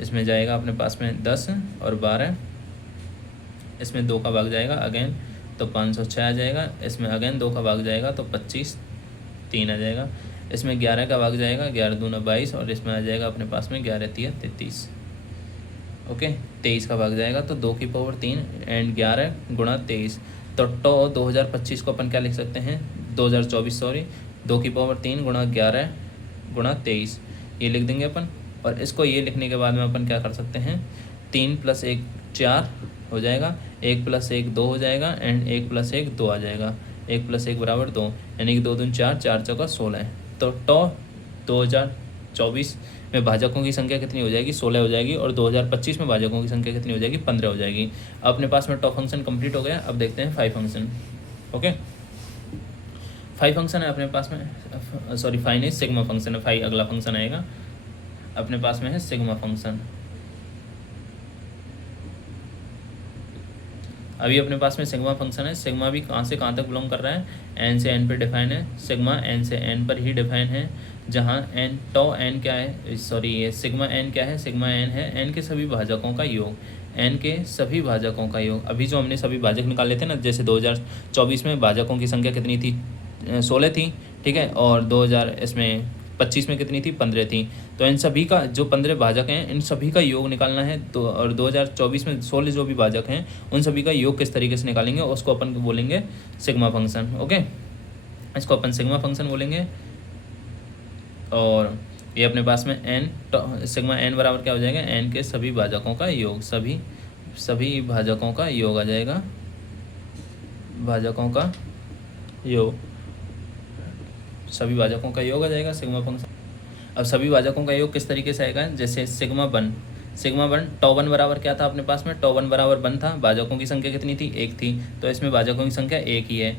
इसमें जाएगा अपने पास में 10 और 12, इसमें 2 का भाग जाएगा अगेन, तो 506 आ जाएगा, इसमें अगेन 2 का भाग जाएगा तो 25 3 आ जाएगा, इसमें 11 का भाग जाएगा, 11 दूना 22 और इसमें आ जाएगा अपने पास में 11 3 33। ओके, 23 का भाग जाएगा तो 2 की पावर 3 एंड 11 गुणा 23। तो टॉ 2025 को अपन क्या लिख सकते हैं, 2024 सॉरी, 2 की पावर 3 गुणा 11 गुणा 23, ये लिख देंगे अपन। और इसको ये लिखने के बाद में अपन क्या कर सकते हैं, 3 प्लस 1 4 हो जाएगा, 1 प्लस 1 2 हो जाएगा एंड 1 प्लस 1 2 आ जाएगा, 1 प्लस 1 बराबर 2, यानी कि 2 दूनी 4 4 चौका 16 है। तो टॉ 2024 में भाजकों की संख्या कितनी हो जाएगी, 16 हो जाएगी, और 2025 में भाजकों की संख्या कितनी हो जाएगी, 15 हो जाएगी। अपने पास में टॉ फंक्शन कंप्लीट हो गया। अब देखते हैं 5 फंक्शन। ओके, 5 फंक्शन है अपने पास में, सॉरी 5 नहीं सिग्मा फंक्शन है, 5 अगला फंक्शन आएगा अपने पास में है सिग्मा फंक्शन। अभी अपने पास में सिग्मा फंक्शन है, सिग्मा भी कहाँ से कहाँ तक बिलोंग कर रहा है, एन से एन पे डिफाइन है, सिग्मा एन से एन पर ही डिफाइन है, जहाँ एन टॉ एन क्या है, सॉरी ये सिग्मा एन क्या है, सिग्मा एन है एन के सभी भाजकों का योग, एन के सभी भाजकों का योग। अभी जो हमने सभी भाजक निकाले थे ना, जैसे 2024 में भाजकों की संख्या कितनी थी, 16 थी, ठीक है, और 2025 में कितनी थी, 15 थी। तो इन सभी का जो 15 भाजक हैं इन सभी का योग निकालना है। तो और 2024 में 16 जो भी भाजक हैं उन सभी का योग किस तरीके से निकालेंगे उसको अपन बोलेंगे सिग्मा फंक्शन। ओके, इसको अपन सिग्मा फंक्शन बोलेंगे। और ये अपने पास में एन सिग्मा एन बराबर क्या हो जाएगा, एन के सभी भाजकों का योग, सभी भाजकों का योग आ जाएगा, भाजकों का योग, सभी भाजकों का योग आ जाएगा सिग्मा फंक्शन। अब सभी भाजकों का योग किस तरीके से आएगा, जैसे सिग्मा वन टॉ वन बराबर क्या था अपने पास में, टॉ वन बराबर 1 था, भाजकों की संख्या कितनी थी, 1 थी, तो इसमें भाजकों की संख्या 1 ही है।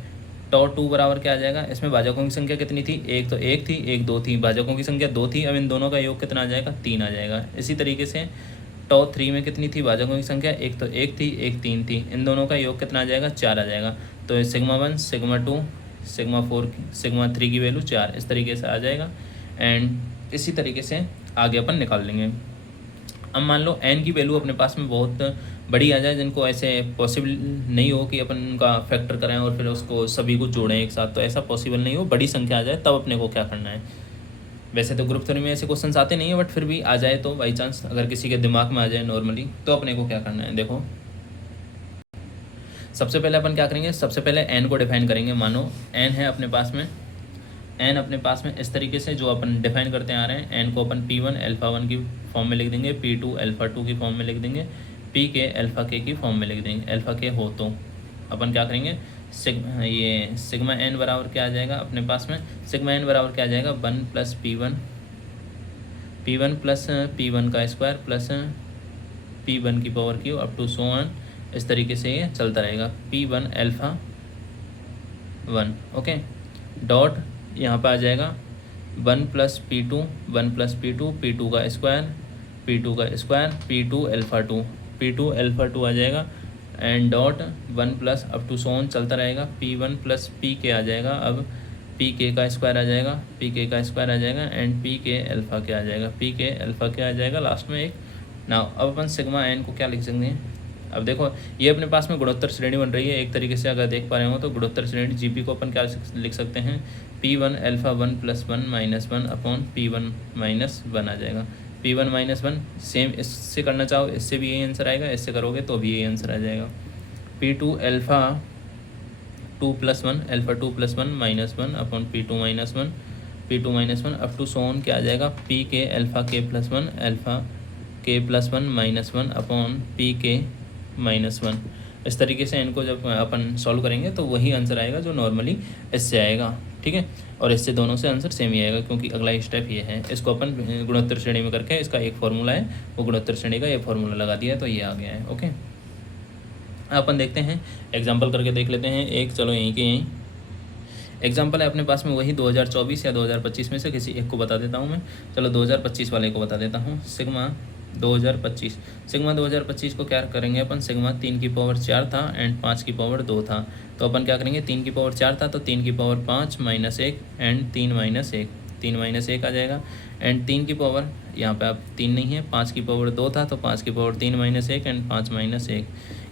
टॉ टू बराबर क्या आ जाएगा, इसमें भाजकों की संख्या कितनी थी, 1, तो 1 थी, 1 2 थी, भाजकों की संख्या 2 थी, अब इन दोनों का योग कितना आ जाएगा, 3 आ जाएगा। इसी तरीके से टॉ थ्री में कितनी थी भाजकों की संख्या, 1 तो 1 थी, 1 3 थी, इन दोनों का योग कितना आ जाएगा, 4 आ जाएगा। तो सिग्मा 1 सिग्मा 2 सिग्मा 4 सिग्मा 3 की वैल्यू 4 इस तरीके से आ जाएगा। एंड इसी तरीके से आगे अपन निकाल लेंगे। अब मान लो एन की वैल्यू अपने पास में बहुत बड़ी आ जाए, जिनको ऐसे पॉसिबल नहीं हो कि अपन उनका फैक्टर करें और फिर उसको सभी को जोड़ें एक साथ, तो ऐसा पॉसिबल नहीं हो, बड़ी संख्या आ जाए तब अपने को क्या करना है। वैसे तो ग्रुप थ्योरी में ऐसे क्वेश्चन आते नहीं है, बट फिर भी आ जाए तो बाई चांस अगर किसी के दिमाग में आ जाए नॉर्मली, तो अपने को क्या करना है। देखो सबसे पहले अपन क्या करेंगे, सबसे पहले एन को डिफाइन करेंगे। मानो एन है अपने पास में, एन अपने पास में इस तरीके से जो अपन डिफाइन करते आ रहे हैं, एन को अपन P1 अल्फा 1 की फॉर्म में लिख देंगे, P2 अल्फा 2 की फॉर्म में लिख देंगे, Pk अल्फा k की फॉर्म में लिख देंगे। अल्फा k हो तो अपन क्या करेंगे, ये सिग्मा एन बराबर क्या आ जाएगा अपने पास में, सिग्मा एन बराबर क्या आ जाएगा, 1 प्लस P1 प्लस P1 का स्क्वायर प्लस P1 की power q up to so on, इस तरीके से ये चलता रहेगा, P1 अल्फा 1। ओके, डॉट यहाँ पर आ जाएगा 1 प्लस P2 P2 का स्क्वायर P2 अल्फा 2 आ जाएगा, and dot 1 plus up to so on चलता रहेगा, P1 प्लस Pk आ जाएगा, अब Pk का स्क्वायर आ जाएगा, एंड Pk अल्फा क्या आ जाएगा, लास्ट में एक ना। अब अपन सिग्मा एन को क्या लिख सकते हैं, अब देखो ये अपने पास में गुणोत्तर श्रेणी बन रही है एक तरीके से, अगर देख पा रहे हो तो गुणोत्तर श्रेणी जीपी को अपन क्या लिख सकते हैं, P1 alpha 1 plus 1 minus 1 upon P1 minus 1 आ जाएगा। P1 माइनस 1 सेम इससे करना चाहो इससे भी यही आंसर आएगा, इससे करोगे तो भी यही आंसर आ जाएगा। P2 alpha 2 plus 1 minus 1 upon P2 minus 1 up to so on क्या आ जाएगा, Pk alpha k plus 1 minus 1 upon Pk minus 1। इस तरीके से इनको जब अपन सॉल्व करेंगे तो वही आंसर आएगा जो नॉर्मली इससे आएगा, ठीक है, और इससे दोनों से आंसर सेम ही आएगा, क्योंकि अगला स्टेप ये है। इसको अपन गुणोत्तर श्रेणी में करके इसका एक फॉर्मूला है, वो गुणोत्तर श्रेणी का ये फॉर्मूला लगा दिया है, तो ये आ गया है। ओके, अपन देखते हैं एग्जाम्पल करके देख लेते हैं एक, चलो यहीं के यहीं एग्जाम्पल है अपने पास में, वही 2024 या 2025 में से किसी एक को बता देता हूँ मैं। चलो 2025 वाले को बता देता हूँ। सिग्मा 2025 को क्या करेंगे अपन, सिग्मा 3 की पावर 4 था एंड 5 की पावर 2 था, तो अपन क्या करेंगे, 3 की पावर 4 था तो 3 की पावर 5 माइनस 1 एंड 3 माइनस 1 आ जाएगा, एंड 3 की पावर यहाँ पे अब 3 नहीं है, 5 की पावर 2 था तो 5 की पावर 3 माइनस 1 एंड 5 माइनस 1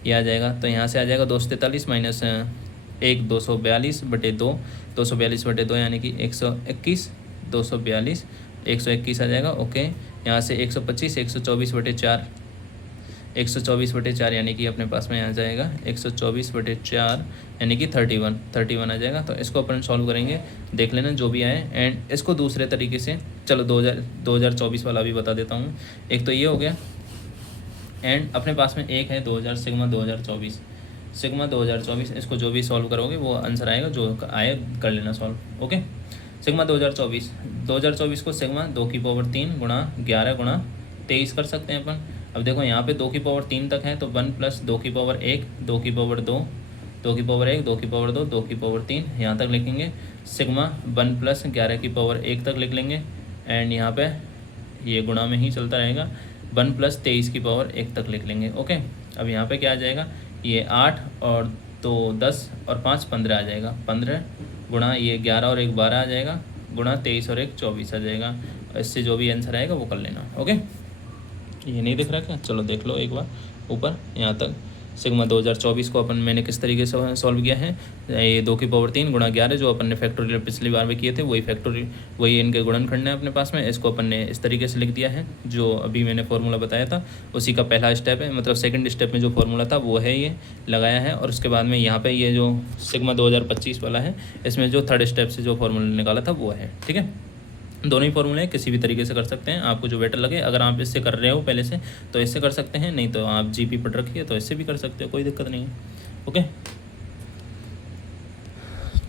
ये आ जाएगा। तो यहाँ से आ जाएगा 243 माइनस 1 242/2 यानी कि 121, 242 121 आ जाएगा। ओके, यहाँ से 125 124/4 यानी कि अपने पास में आ जाएगा 124/4 यानी कि 31 आ जाएगा। तो इसको अपन सॉल्व करेंगे, देख लेना जो भी आए। एंड इसको दूसरे तरीके से, चलो 2024 वाला भी बता देता हूँ। एक तो ये हो गया, एंड अपने पास में एक है सिग्मा 2024, इसको जो भी सॉल्व करोगे वो आंसर आएगा, जो आए कर लेना सॉल्व। ओके, सिग्मा 2024 को सिग्मा 2 की पावर 3 गुणा 11 गुणा 23 कर सकते हैं अपन। अब देखो यहाँ पे 2 की पावर 3 तक है तो 1 प्लस 2 की पावर 1, 2 की पावर 2, 2 की पावर 1, 2 की पावर 2, 2 की पावर 3 यहाँ तक लिखेंगे। सिग्मा 1 प्लस 11 की पावर 1 तक लिख लेंगे, एंड यहाँ पे ये गुणा में ही चलता रहेगा, 1 प्लस 23 की पावर 1 तक लिख लेंगे। ओके, अब यहाँ पे क्या आ जाएगा, ये 8 और 2 10 और 5 15 आ जाएगा, 15 गुणा ये 11 और 1 12 आ जाएगा, गुणा 23 और 1 24 आ जाएगा। इससे जो भी आंसर आएगा वो कर लेना। ओके, ये नहीं दिख रहा क्या? चलो देख लो एक बार ऊपर यहाँ तक। सिग्मा 2024 को अपन मैंने किस तरीके से सॉल्व किया है, ये 2 की पावर 3 गुणा 11 जो अपन ने फैक्टोरियल पिछली बार में किए थे, वही इनके गुणन खंड है अपने पास में। इसको अपन ने इस तरीके से लिख दिया है, जो अभी मैंने फॉर्मूला बताया था उसी का पहला स्टेप है, मतलब सेकंड स्टेप में जो फॉर्मूला था वो है ये लगाया है। और उसके बाद में यहाँ पे ये जो सिग्मा 2025 वाला है, इसमें जो थर्ड स्टेप से जो फॉर्मूला निकाला था वो है। ठीक है, दोनों ही फॉर्मूले किसी भी तरीके से कर सकते हैं, आपको जो बेटर लगे। अगर आप इससे कर रहे हो पहले से तो इससे कर सकते हैं, नहीं तो आप जीपी पढ़ रखिए तो इससे भी कर सकते हो, कोई दिक्कत नहीं है। ओके,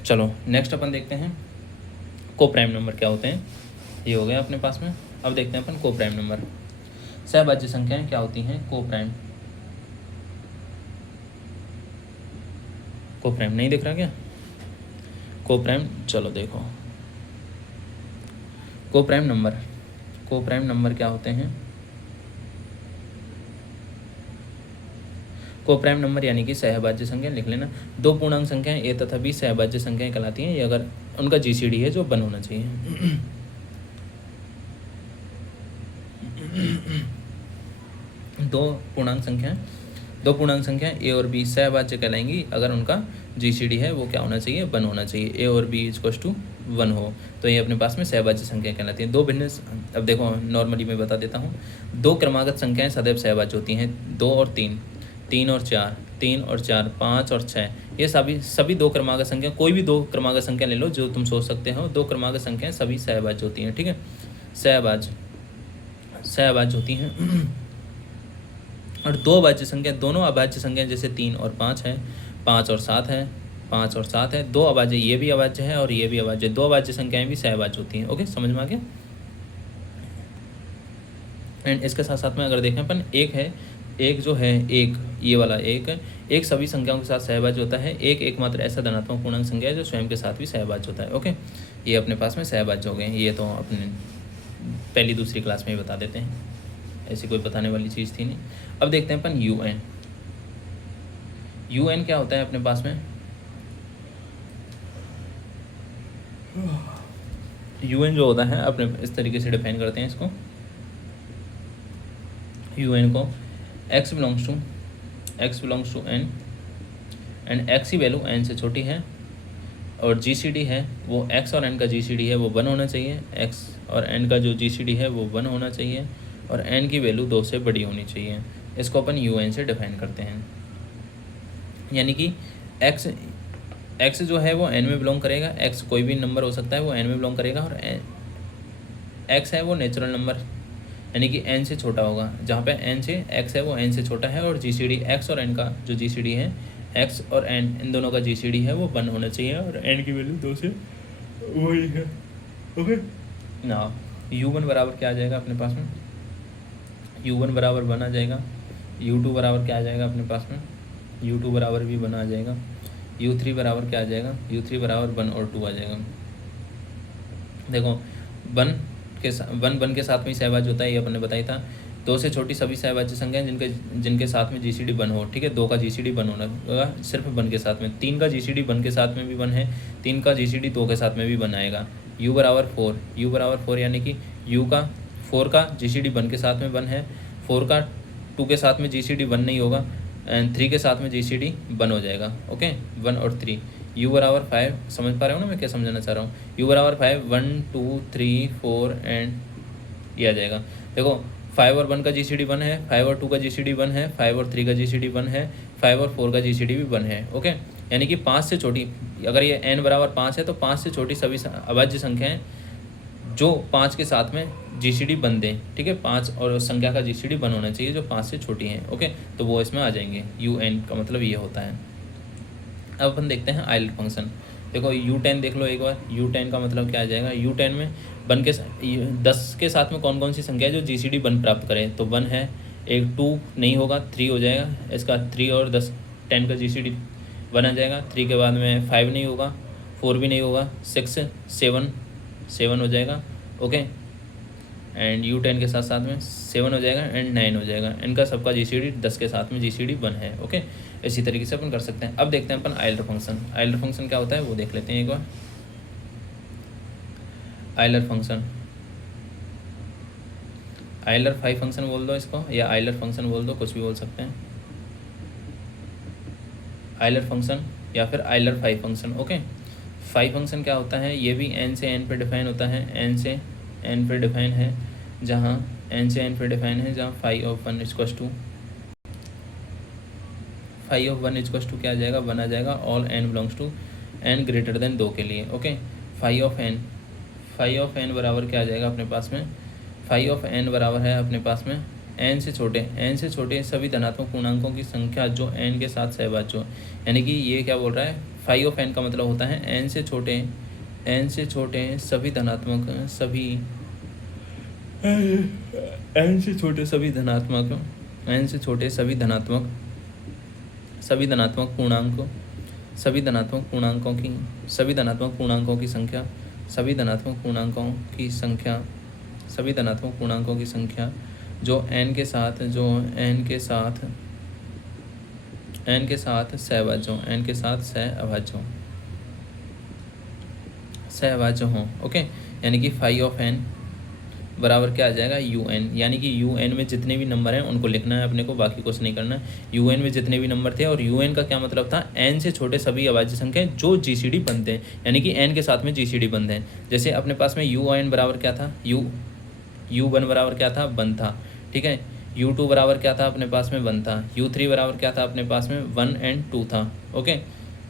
चलो नेक्स्ट अपन देखते हैं को प्राइम नंबर क्या होते हैं। ये हो गया अपने पास में। अब देखते हैं अपन को प्राइम नंबर, सहभाज्य संख्याएं क्या होती हैं। को प्राइम नहीं दिख रहा क्या? को प्राइम, चलो देखो को प्राइम नंबर क्या होते हैं। को प्राइम नंबर यानी कि सहभाज्य संख्या, लिख लेना। दो पूर्णांक संख्याएं ए तथा बी सहभाज्य संख्याएं कहलाती हैं, ये अगर उनका जीसीडी है जो 1 होना चाहिए। दो पूर्णांक संख्याएं ए और बी सहभाज्य कहलाएंगी अगर उनका जीसीडी है वो क्या होना चाहिए? 1 होना चाहिए। ए और बी इक्वल्स टू 1 हो तो ये अपने पास में सहभाज्य संख्या कहलाती है। दो भिन्न, अब देखो नॉर्मली मैं बता देता हूँ, दो क्रमागत संख्याएं सदैव सहभाज्य होती हैं। 2 और 3, 3 और 4, 3 और 4, 5 और 6, ये सभी दो क्रमागत संख्या, कोई भी दो क्रमागत संख्या ले लो जो तुम सोच सकते हो, दो क्रमागत संख्याएं सभी सहभाज्य होती हैं। ठीक है, सहभाज्य होती हैं। और दो अभाज्य संख्या, दोनों अभाज्य संख्या जैसे 3 और 5 है, 5 और 7 है, 5 और 7 है, दो अभाज्य, ये भी अभाज्य है और ये भी अभाज्य, दो अभाज्य संख्याएं भी सहभाज्य होती हैं। ओके, समझ में आ गया? एंड इसके साथ साथ में अगर देखें अपन, एक जो है, एक ये वाला एक सभी संख्याओं के साथ सहभाज्य होता है। एक एकमात्र ऐसा धनात्मक पूर्णांक संख्या है जो स्वयं के साथ भी सहभाज्य होता है। ओके, ये अपने पास में सहभाज्य हो गए। ये तो अपने पहली दूसरी क्लास में ही बता देते हैं, ऐसी कोई बताने वाली चीज़ थी नहीं। अब देखते हैं अपन UN क्या होता है अपने पास में। UN जो होता है अपने इस तरीके से डिफाइन करते हैं इसको। UN को x belongs to n and x की वैल्यू n से छोटी है, और GCD है वो x और n का GCD है वो 1 होना चाहिए। x और n का जो GCD है वो 1 होना चाहिए, और n की वैल्यू 2 से बड़ी होनी चाहिए। इसको अपन UN से डिफाइन करते हैं। यानी कि x जो है वो n में बिलोंग करेगा, x कोई भी नंबर हो सकता है वो n में बिलोंग करेगा, और x है वो नेचुरल नंबर यानी कि n से छोटा होगा। जहाँ पे x है वो n से छोटा है, और GCD x और n का जो GCD है, x और n इन दोनों का GCD है वो 1 होना चाहिए, और n की वैल्यू 2 से वही है। ओके ना, U1 बराबर क्या आ जाएगा अपने पास में? U1 बराबर 1 आ जाएगा। U2 बराबर क्या आ जाएगा अपने पास में? U2 बराबर भी 1 आ जाएगा। U3 बराबर क्या आ जाएगा? U3 बराबर 1 और 2 आ जाएगा। देखो 1 के साथ में ही सहभाज्य होता है, ये अपन ने बताया था। 2 से छोटी सभी सहभाज्य संख्याएं जिनके साथ में GCD 1 हो। ठीक है, 2 का GCD 1 होगा सिर्फ 1 के साथ में। 3 का GCD 1 के साथ में भी 1 है, 3 का GCD 2 के साथ में भी 1 आएगा। U बराबर 4 यानी कि U का 4 का GCD 1 के साथ में 1 है, 4 का 2 के साथ में GCD 1 नहीं होगा, एंड 3 के साथ में GCD 1 हो जाएगा। ओके, 1 और 3। U बराबर 5, समझ पा रहे हो ना मैं क्या समझाना चाह रहा हूँ? U बराबर 5, 1 2 3 4 एंड ये आ जाएगा। देखो 5 और 1 का GCD 1 है, 5 और 2 का GCD 1 है, 5 और 3 का GCD 1 है, 5 और 4 का GCD भी 1 है। ओके, यानी कि 5 से छोटी, अगर ये n बराबर 5 है तो 5 से छोटी सभी अभाज्य संख्याएं जो 5 के साथ में GCD 1 दें। ठीक है, 5 और उस संख्या का GCD 1 होना चाहिए जो 5 से छोटी हैं। ओके, तो वो इसमें आ जाएंगे। UN का मतलब ये होता है। अब अपन देखते हैं आइलैंड फंक्शन। देखो U10 देख लो एक बार। U10 का मतलब क्या आ जाएगा? U10 में 10 के साथ में कौन कौन सी संख्या है जो GCD 1 प्राप्त करे? तो 1 है, एक 2 नहीं होगा, 3 हो जाएगा इसका। 3 और 10 का GCD 1 आ जाएगा। 3 के बाद में 5 नहीं होगा, 4 भी नहीं होगा, 6 7 हो जाएगा। ओके, एंड U10 के साथ साथ में 7 हो जाएगा एंड 9 हो जाएगा। इनका सबका GCD 10 के साथ में GCD 1 है। ओके, इसी तरीके से अपन कर सकते हैं। अब देखते हैं अपन आइलर फंक्शन। आइलर फंक्शन क्या होता है वो देख लेते हैं एक बार। Euler function, Euler phi function बोल दो इसको, या आइलर फंक्शन बोल दो, कुछ भी बोल सकते हैं। आइलर फंक्शन या फिर Euler phi function. Okay, phi function क्या होता है, ये भी n से n पे डिफाइन होता है। n से n पे डिफाइन है, जहाँ n से n पे डिफाइन है, जहाँ phi of 1 equals to, phi of 1 equals to क्या आ जाएगा, 1 आ जाएगा। All n belongs to n greater than 2 के लिए। ओके, फाई ऑफ n बराबर क्या आ जाएगा अपने पास में, फाई ऑफ n बराबर है अपने पास में n से छोटे सभी धनात्मक पूर्णांकों की संख्या जो n के साथ सहभाज्य हो। यानी कि ये क्या बोल रहा है, फाई ऑफ n का मतलब होता है n से छोटे सभी धनात्मक पूर्णांकों की संख्या जो n के साथ सहभाज्य हों। ओके, यानी कि फाई ऑफ n बराबर क्या आ जाएगा, UN। यानी कि UN में जितने भी नंबर हैं उनको लिखना है अपने को, बाकी कुछ नहीं करना है। UN में जितने भी नंबर थे, और UN का क्या मतलब था, n से छोटे सभी अभाज्य संख्या जो GCD बनते हैं, यानी कि n के साथ में GCD बनते हैं। जैसे अपने पास में UN बराबर क्या था, U1 बराबर क्या था, 1 था। ठीक है, U2 बराबर क्या था अपने पास में, 1 था। U3 बराबर क्या था अपने पास में, 1 एंड 2 था। ओके,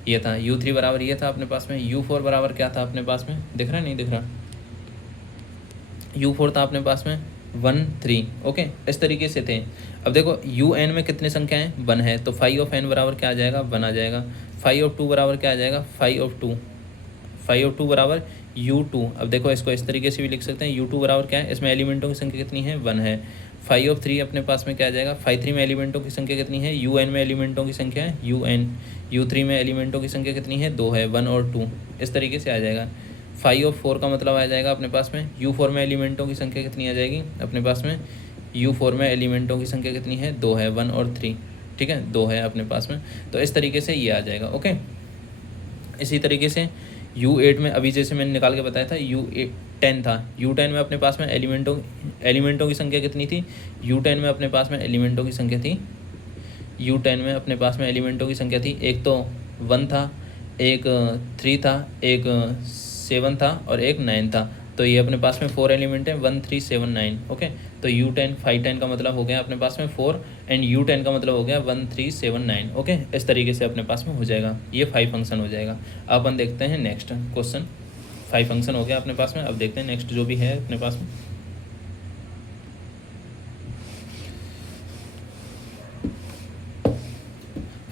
ये था U3 बराबर, ये था अपने पास में। U4 बराबर क्या था अपने पास में, दिख रहा नहीं दिख रहा, U4 था अपने पास में 1 3। ओके, इस तरीके से थे। अब देखो UN में कितने संख्या हैं, 1 है, तो फाई ऑफ n बराबर क्या आ जाएगा, 1 आ जाएगा। फाई ऑफ 2 बराबर क्या आ जाएगा, फाई ऑफ 2 बराबर U2। अब देखो इसको इस तरीके से भी लिख सकते हैं, U2 बराबर क्या है, इसमें एलिमेंटों की संख्या कितनी है, 1 है। फाई ऑफ 3 अपने पास में क्या आ जाएगा, फाई 3 में एलिमेंटों की संख्या कितनी है, UN में एलिमेंटों की संख्या है UN। U3 में एलिमेंटों की संख्या कितनी है, 2 है, 1 और 2, इस तरीके से आ जाएगा। फाई ऑफ 4 का मतलब आ जाएगा अपने पास में, U4 में एलिमेंटों की संख्या कितनी आ जाएगी अपने पास में, U4 में एलिमेंटों की संख्या कितनी है, 2 है, 1 और 3। ठीक है, 2 है अपने पास में, तो इस तरीके से ये आ जाएगा। ओके, इसी तरीके से U8 में अभी जैसे मैंने निकाल के बताया था, U10 था। U10 में अपने पास में एलिमेंटों की संख्या कितनी थी, U10 में अपने पास में एलिमेंटों की संख्या थी, U10 में अपने पास में एलिमेंटों की संख्या थी, एक तो 1 था, एक 3 था, एक 7 था और एक 9 था। तो ये अपने पास में 4 एलिमेंट है, 1 3 7 9। ओके, तो U10 फाई 10 का मतलब हो गया अपने पास में 4 एंड U10 का मतलब हो गया 1 3 7 9। ओके, इस तरीके से अपने पास में हो जाएगा, ये फाई फंक्शन हो जाएगा। अब अपन देखते हैं नेक्स्ट क्वेश्चन। फाई फंक्शन हो गया अपने पास में, अब देखते हैं नेक्स्ट जो भी है अपने पास में।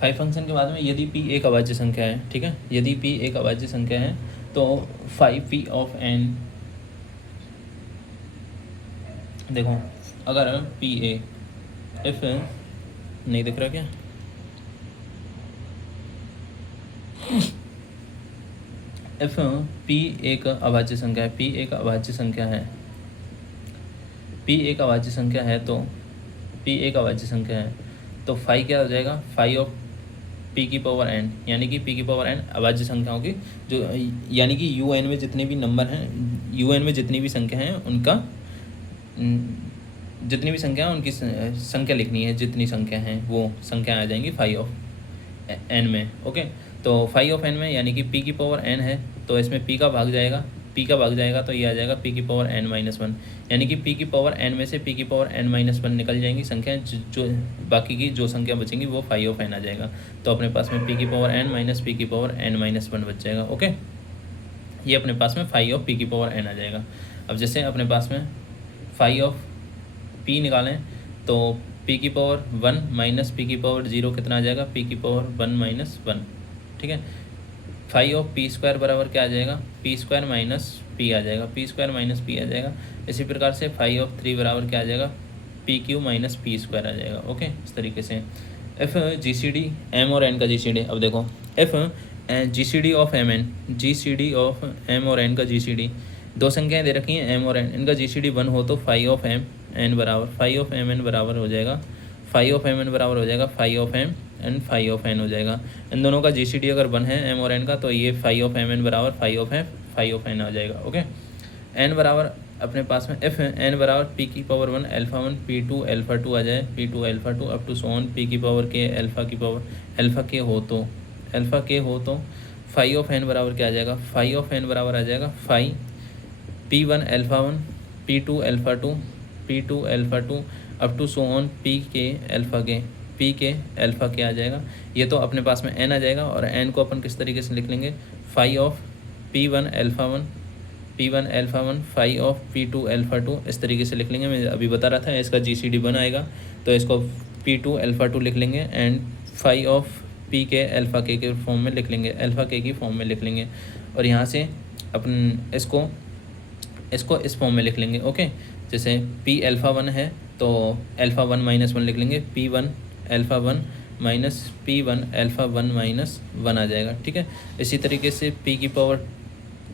फाई फंक्शन के बाद में यदि P एक अभाज्य संख्या है, ठीक है, यदि P एक अभाज्य संख्या है तो फाई P ऑफ n, देखो अगर P A इफ नहीं दिख रहा क्या, इफ P एक अभाज्य संख्या है, P एक अभाज्य संख्या है, P एक अभाज्य संख्या है, तो P एक अभाज्य संख्या है तो फाई क्या हो जाएगा, फाई ऑफ P की पावर n, यानी कि P की पावर n अभाज्य संख्याओं की जो, यानी कि UN में जितने भी नंबर हैं, UN में जितनी भी संख्या हैं उनका, जितनी भी संख्या है उनकी संख्या लिखनी है, जितनी संख्या हैं वो संख्या आ जाएंगी फाई ऑफ n में। ओके, तो फाई ऑफ n में यानी कि P की पावर n है, तो इसमें P का भाग जाएगा, तो ये आ जाएगा P की पावर n माइनस 1, यानी कि P की पावर n में से P की पावर n माइनस 1 निकल जाएंगी संख्याएं, जो बाकी की जो संख्या बचेंगी वो फाई ऑफ n आ जाएगा। तो अपने पास में P की पावर n माइनस P की पावर n माइनस 1 बच जाएगा। ओके, ये अपने पास में फाई ऑफ P की पावर n आ जाएगा। अब जैसे अपने पास में फाई ऑफ P निकालें तो P की पावर 1 माइनस P की पावर 0 कितना आ जाएगा, P की पावर 1 माइनस 1। ठीक है, फाई ऑफ P स्क्वायर बराबर क्या आ जाएगा, P स्क्वायर माइनस P आ जाएगा, P स्क्वायर माइनस P आ जाएगा। इसी प्रकार से फाई ऑफ 3 बराबर क्या आ जाएगा, P Q minus P square आ जाएगा। ओके, इस तरीके से एफ GCD M और N का GCD, अब देखो F GCD of M N, GCD of M और N का GCD, दो संख्याएं दे रखी हैं m और n, इनका GCD 1 हो तो फाई ऑफ m n बराबर फाई ऑफ m n बराबर हो जाएगा फाई ऑफ m n बराबर हो जाएगा phi of m and phi of n हो जाएगा। इन दोनों का GCD अगर 1 है m और n का, तो ये फाई ऑफ m n बराबर फाई ऑफ n आ जाएगा। ओके, n बराबर अपने पास में f है, n बराबर p की पावर 1 अल्फ़ा 1 p2 अल्फ़ा 2 आ जाए, p2 alpha 2 up to so on p की पावर k अल्फ़ा की पावर अल्फ़ा k हो तो फाई ऑफ n बराबर क्या आ जाएगा, फाई ऑफ n बराबर आ जाएगा phi p1 alpha 1 p2 alpha 2 p2 alpha 2 up to so on p k alpha k आ जाएगा। ये तो अपने पास में n आ जाएगा, और n को अपन किस तरीके से लिख लेंगे, phi of p1 alpha 1 phi of p2 alpha 2 इस तरीके से लिख लेंगे। मैं अभी बता रहा था इसका GCD 1 आएगा, तो इसको p2 अल्फ़ा 2 लिख लेंगे and phi of p k alpha के फॉर्म में लिख लेंगे, अल्फ़ा के की फॉर्म में लिख लेंगे, और यहाँ से अपन इसको इस फॉर्म में लिख लेंगे। ओके, जैसे p अल्फ़ा 1 है तो अल्फ़ा 1 माइनस 1 लिख लेंगे, p1 alpha 1 minus p1 alpha 1 minus 1 आ जाएगा। ठीक है, इसी तरीके से p की power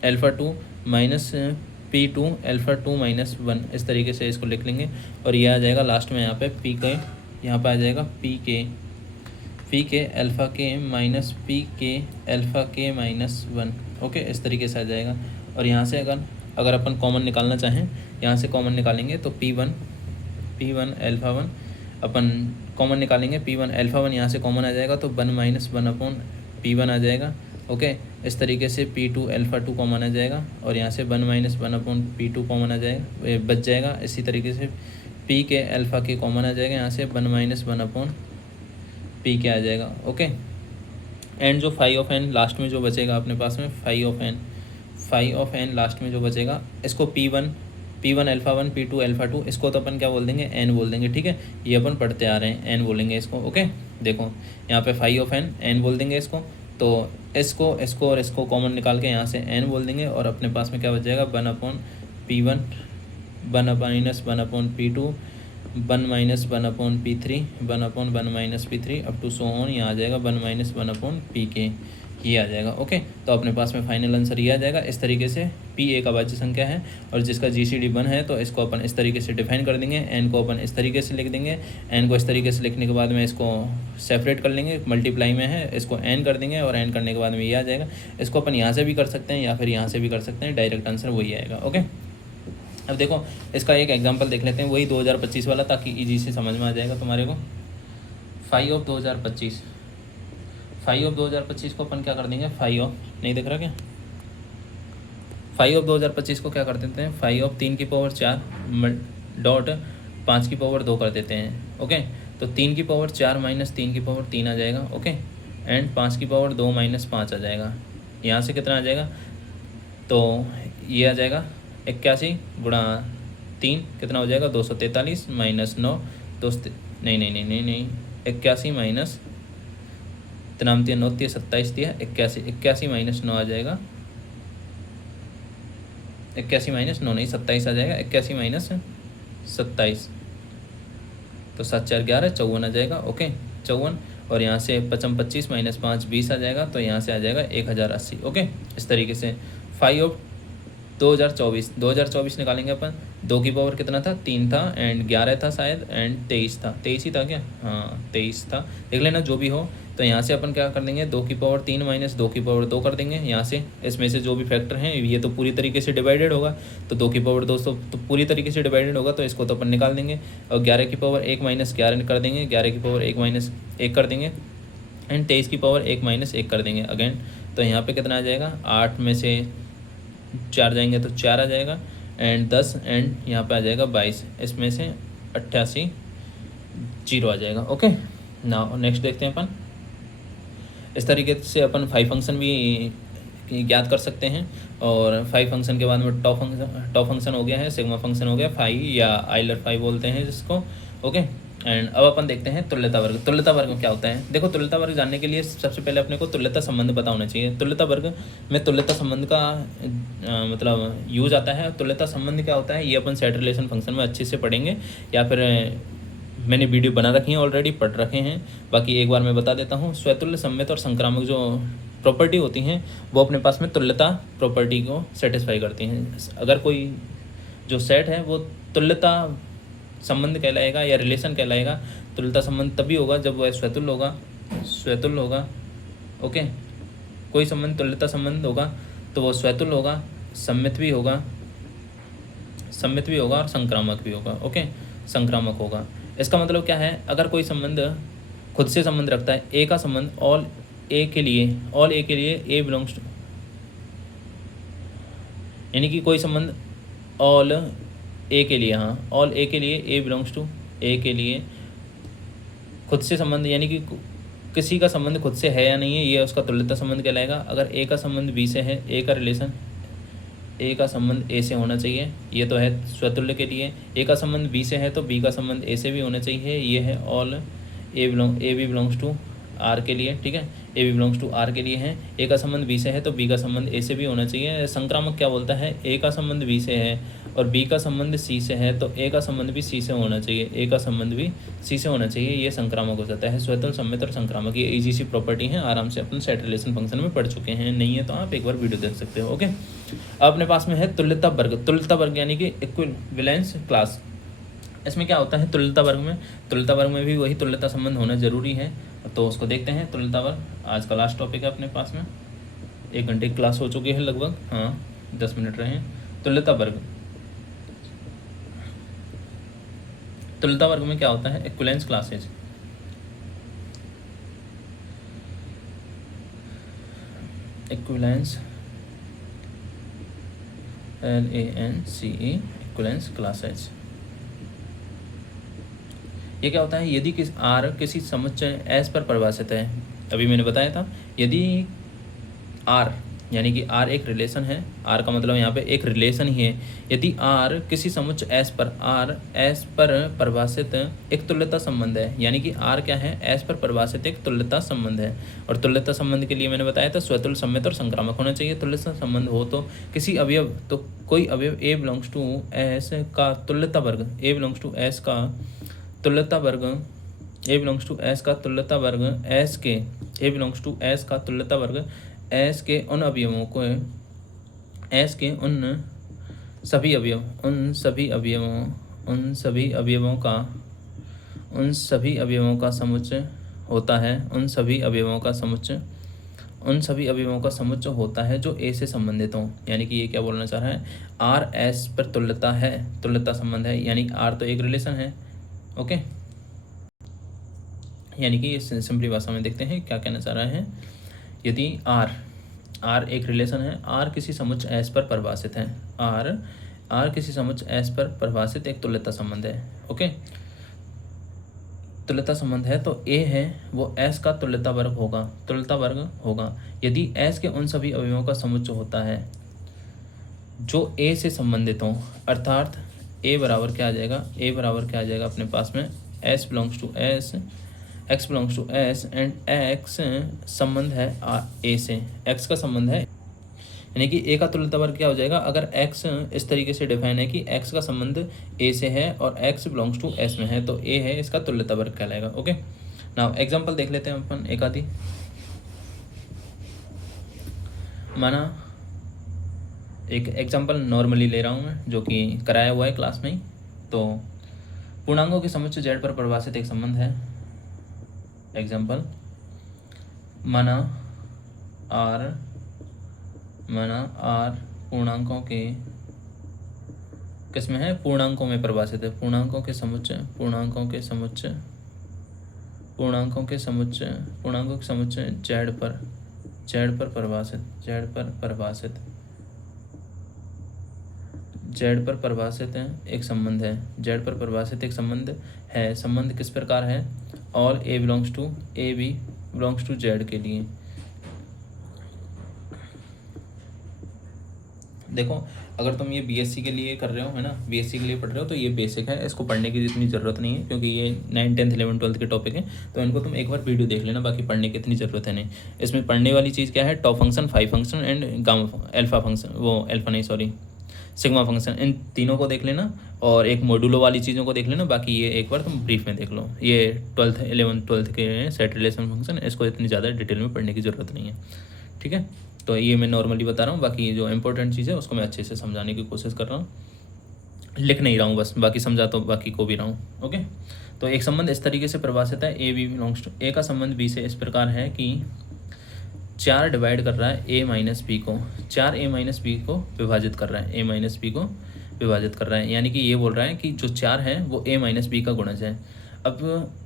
alpha 2 minus p2 alpha 2 minus 1 इस तरीके से इसको लिख लेंगे, और ये आ जाएगा लास्ट में यहाँ पे p के, यहाँ पे आ जाएगा p के अल्फ़ा के माइनस p के अल्फ़ा के माइनस 1। ओके, इस तरीके से आ जाएगा। और यहाँ से अगर अपन कॉमन निकालना चाहें, यहाँ से कॉमन निकालेंगे तो p1 अल्फ़ा 1 अपन कॉमन निकालेंगे, p1 अल्फ़ा 1 यहाँ से कॉमन आ जाएगा तो 1 माइनस 1 अपॉन p1 आ जाएगा। ओके, इस तरीके से p2 अल्फ़ा 2 कॉमन आ जाएगा, और यहाँ से 1 माइनस 1 अपॉन p2 कॉमन आ जाएगा, बच जाएगा। इसी तरीके से p के अल्फ़ा के कॉमन आ जाएगा, यहाँ से 1 माइनस 1 अपॉन p के आ जाएगा। ओके, एंड जो फाई ऑफ n लास्ट में जो बचेगा अपने पास में, फाई ऑफ n लास्ट में जो बचेगा, इसको p1 अल्फ़ा 1 p2 अल्फ़ा 2, इसको तो अपन क्या बोल देंगे, n बोल देंगे। ठीक है, ये अपन पढ़ते आ रहे हैं, n बोलेंगे इसको। ओके, देखो यहाँ पे फाई ऑफ n बोल देंगे इसको, तो इसको और इसको कॉमन निकाल के यहाँ से n बोल देंगे, और अपने पास में क्या बच जाएगा, 1 upon p1 1 minus 1 upon p2 1 minus 1 upon p3 1 upon 1 minus p3 up to so on, यहाँ आ जाएगा 1 माइनस 1 अपॉन pk, ये आ जाएगा। ओके, तो अपने पास में फाइनल आंसर ये आ जाएगा। इस तरीके से p एक अभाज्य संख्या है, और जिसका GCD 1 है, तो इसको अपन इस तरीके से डिफाइन कर देंगे, n को अपन इस तरीके से लिख देंगे, n को इस तरीके से लिखने के बाद में इसको सेपरेट कर लेंगे, मल्टीप्लाई में है, इसको n कर देंगे, और n करने के बाद में ये आ जाएगा। इसको अपन यहाँ से भी कर सकते हैं या फिर यहाँ से भी कर सकते हैं, डायरेक्ट आंसर वही आएगा। ओके, अब देखो इसका एक एग्जांपल देख लेते हैं, वही 2025 वाला, ताकि इजी से समझ में आ जाएगा तुम्हारे को। फाई ऑफ 2025 को अपन क्या कर देंगे, फाई ऑफ, नहीं दिख रहा क्या, फाई ऑफ 2025 को क्या कर देते हैं, फाई ऑफ 3 की पावर 4 डॉट 5 की पावर 2 कर देते हैं। ओके, तो 3 की पावर 4 माइनस 3 की पावर 3 आ जाएगा। ओके, एंड 5 की पावर 2 माइनस 5 आ जाएगा। यहाँ से कितना आ जाएगा, तो ये आ जाएगा 81 गुणा 3 कितना हो जाएगा, 243 माइनस 9 नहीं 81 माइनस 3 9 27 दिया, 81 माइनस 9 आ जाएगा, 81 माइनस 9 नहीं 27 आ जाएगा, 81 माइनस 27 तो 7 4 11 54 आ जाएगा। ओके, 54, और यहाँ से 25 माइनस 5 20 आ जाएगा, तो यहाँ से आ जाएगा 1080। ओके, इस तरीके से फाई ऑफ 2024 निकालेंगे अपन। 2 की पावर कितना था, 3 था, एंड 11 था शायद, एंड 23 ही था क्या, हाँ 23 था, देख लेना जो भी हो। तो यहाँ से अपन क्या कर देंगे, 2 की पावर 3 माइनस 2 की पावर 2 कर देंगे। यहाँ से इसमें से जो भी फैक्टर हैं ये तो पूरी तरीके से डिवाइडेड होगा, तो 2 की पावर 2 तो पूरी तरीके से डिवाइडेड होगा, तो इसको तो अपन निकाल देंगे। और 11 की पावर 1 माइनस 11 कर देंगे, 11 की पावर 1 माइनस 1 कर देंगे, एंड 23 की पावर 1 माइनस 1 कर देंगे अगेन। तो यहाँ पे कितना आ जाएगा, 8 में से 4 जाएंगे तो 4 आ जाएगा, एंड 10, एंड यहाँ पे आ जाएगा 22, इसमें से 88 0 आ जाएगा। ओके, नाउ नेक्स्ट देखते हैं अपन। इस तरीके से अपन 5 फंक्शन भी ज्ञात कर सकते हैं, और 5 फंक्शन के बाद में टॉप फंक्शन हो गया है, सिग्मा फंक्शन हो गया, फाई या आइलर फाई बोलते हैं जिसको। ओके, एंड अब अपन देखते हैं तुल्यता वर्ग। तुल्यता वर्ग क्या होता है, देखो तुल्यता वर्ग जानने के लिए सबसे पहले अपने को तुल्यता संबंध पता होना चाहिए। तुल्यता वर्ग में तुल्यता संबंध का मतलब यूज आता है। तुल्यता संबंध क्या होता है, ये अपन सेट रिलेशन फंक्शन में अच्छे से पढ़ेंगे, या फिर मैंने वीडियो बना रखी है ऑलरेडी, पढ़ रखे हैं, बाकी एक बार मैं बता देता हूँ। स्वतुल्य, सममित और संक्रामक जो प्रॉपर्टी होती हैं वो अपने पास में तुल्यता प्रॉपर्टी को सेटिस्फाई करती हैं। अगर कोई जो सेट है वो तुल्यता संबंध कहलाएगा या रिलेशन कहलाएगा। तुल्यता संबंध तभी होगा जब वह स्वतुल्य होगा। ओके, कोई संबंध तुल्यता संबंध होगा तो वो स्वतुल्य होगा, सम्मित भी होगा और संक्रामक भी होगा। ओके, संक्रामक होगा। इसका मतलब क्या है, अगर कोई संबंध खुद से संबंध रखता है, ए का संबंध ऑल ए के लिए ए बिलोंग्स टू, यानी कि कोई संबंध ऑल ए के लिए, हाँ ऑल ए के लिए ए बिलोंग्स टू ए के लिए खुद से संबंध, यानी कि किसी का संबंध खुद से है या नहीं है, ये उसका तुल्यता संबंध कहलाएगा। अगर ए का संबंध बी से है, ए का रिलेशन ए का संबंध ए से होना चाहिए, ये तो है स्वतुल्य के लिए। ए का संबंध बी से है तो बी का संबंध ए से भी होना चाहिए, ये है all A B belongs to R के लिए। ठीक है, A B belongs to R के लिए है। ए का संबंध बी से है तो बी का संबंध ए से भी होना चाहिए। संक्रामक क्या बोलता है, ए का संबंध बी से है और बी का संबंध सी से है तो ए का संबंध भी सी से होना चाहिए, ए का संबंध भी सी से होना चाहिए। ये संक्रामक हो जाता है। स्वतंत्र, सम्मित और संक्रामक ये इजी सी प्रॉपर्टी है, आराम से अपन सेट रिलेशन फंक्शन में पढ़ चुके हैं। नहीं है तो आप एक बार वीडियो देख सकते हो। ओके, अपने पास में है तुल्यता वर्ग यानी कि इक्विवेलेंस क्लास। इसमें क्या होता है, तुल्यता वर्ग में भी वही तुल्यता संबंध होना जरूरी है, तो उसको देखते हैं। तुल्यता वर्ग आज का लास्ट टॉपिक है अपने पास में। 1 घंटे की क्लास हो चुकी है लगभग, हाँ 10 मिनट रहे हैं। तुल्यता वर्ग में क्या होता है, equivalence classes. Equivalence LANCE equivalence classes. ये क्या होता है, यदि R किसी समुच्चय S पर परिभाषित है, अभी मैंने बताया था, यदि R यानी कि R एक रिलेशन है, R का मतलब यहाँ पे एक रिलेशन ही है। यदि R किसी समुच्चय S पर परिभाषित एक तुल्यता संबंध है, यानी कि R क्या है, S पर परिभाषित एक तुल्यता संबंध है। और तुल्यता संबंध के लिए मैंने बताया था स्वतुल्य, सम्मित और संक्रामक होना चाहिए। तुल्यता संबंध हो तो किसी अवयव, तो कोई अवयव A बिलोंग्स टू S का तुल्यता वर्ग, A बिलोंग्स टू S का तुल्यता वर्ग, A बिलोंग्स टू S का तुल्यता वर्ग S के, A बिलोंग्स टू S का तुल्यता वर्ग S के उन अवयवों को, S के उन सभी अवयवों का समुच्चय होता है, उन सभी अवयवों का समुच्चय होता है जो A से संबंधित हों। यानी कि ये क्या बोलना चाह रहा है, R S पर तुल्यता संबंध है, यानी R तो एक रिलेशन है। ओके, यानी कि ये सिंपली भाषा में देखते हैं क्या कहना चाह रहा है। यदि R एक रिलेशन है, R किसी समुच्चय S पर परिभाषित है, R किसी समुच्चय S पर परिभाषित एक तुल्यता संबंध है। ओके, तुल्यता संबंध है तो A है वो S का तुल्यता वर्ग होगा यदि S के उन सभी अवयवों का समुच्चय होता है जो A से संबंधित हों। अर्थात A बराबर क्या आ जाएगा अपने पास में, S belongs to S, X belongs to S and X संबंध है A से, X का संबंध है, यानी कि A का तुल्यता वर्ग क्या हो जाएगा, अगर X इस तरीके से डिफाइन है कि X का संबंध A से है और X बिलोंग्स टू S में है तो A है इसका तुल्यता वर्ग कहलाएगा। ओके, नाउ एग्जांपल देख लेते हैं अपन एक आधी। माना एक एग्जांपल नॉर्मली ले रहा हूँ मैं, जो कि कराया हुआ है क्लास में ही। तो पूर्णांकों के समुच्चय Z पर परिभाषित एक संबंध है। एग्जांपल, माना R पूर्णांकों के किसमें है, पूर्णांकों में परिभाषित है। पूर्णांकों के समुच्चय Z पर परिभाषित एक संबंध है। Z पर परिभाषित एक संबंध है। संबंध किस प्रकार है, all A belongs to Z के लिए। देखो, अगर तुम ये BSc के लिए कर रहे हो, है ना, BSc के लिए पढ़ रहे हो तो ये बेसिक है, इसको पढ़ने की इतनी ज़रूरत नहीं है क्योंकि ये 9, 10, 11, 12 के टॉपिक हैं। तो इनको तुम एक बार वीडियो देख लेना, बाकी पढ़ने की इतनी ज़रूरत है नहीं। इसमें पढ़ने वाली चीज़ क्या है, top function, phi function and sigma function, इन तीनों को देख लेना और एक मॉड्यूलो वाली चीज़ों को देख लेना। बाकी ये एक बार तुम ब्रीफ में देख लो। ये 11th, 12th के सेट रिलेशन फंक्शन, इसको इतनी ज़्यादा डिटेल में पढ़ने की ज़रूरत नहीं है। ठीक है। तो ये मैं नॉर्मली बता रहा हूँ, बाकी जो इंपॉर्टेंट चीज़ है उसको मैं अच्छे से समझाने की कोशिश कर रहा हूँ, लिख नहीं रहा हूँ बस, बाकी समझा तो बाकी को भी रहा हूँ। ओके, तो एक संबंध इस तरीके से परिभाषित है, ए बी बिलोंग्स टू, ए का संबंध बी से इस प्रकार है कि 4 डिवाइड कर रहा है ए माइनस बी को, 4 ए माइनस बी को विभाजित कर रहा है, ए माइनस बी को विभाजित कर रहा है, यानी कि ये बोल रहा है कि जो 4 है वो ए माइनस बी का गुणज है। अब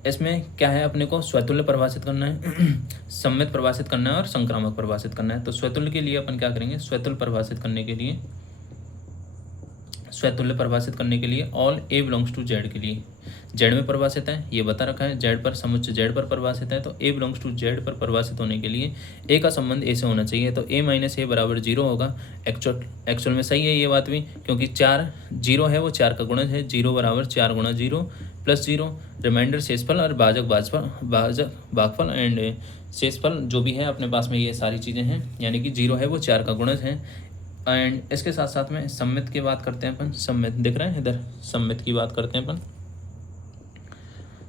इसमें क्या है, अपने को स्वतुल्य परिभाषित करना है सम्मित परिभाषित करना है और संक्रामक परिभाषित करना है। तो स्वतुल्य के लिए अपन क्या करेंगे, स्वतुल्य परिभाषित करने के लिए, स्वतुल्य परिभाषित करने के लिए all A belongs to Z के लिए, जेड में परिभाषित है, ये बता रखा है, जेड पर समुच्चय जेड पर परिभाषित है, तो ए बिलोंग्स टू जेड पर परिभाषित होने के लिए ए का संबंध ए से होना चाहिए। तो ए माइनस ए बराबर 0 होगा। एक्चुअल में सही है ये बात भी, क्योंकि 4 0 है, वो 4 का गुणज है, 0 बराबर 4 गुणा 0 प्लस 0, रिमाइंडर शेषफल और भाजक भागफल एंड शेषफल जो भी है अपने पास में, ये सारी चीज़ें हैं, यानी कि 0 है वो 4 का गुणज है। एंड इसके साथ साथ में सम्मित की बात करते हैं अपन, सम्मित दिख रहा है इधर, सम्मित की बात करते हैं अपन,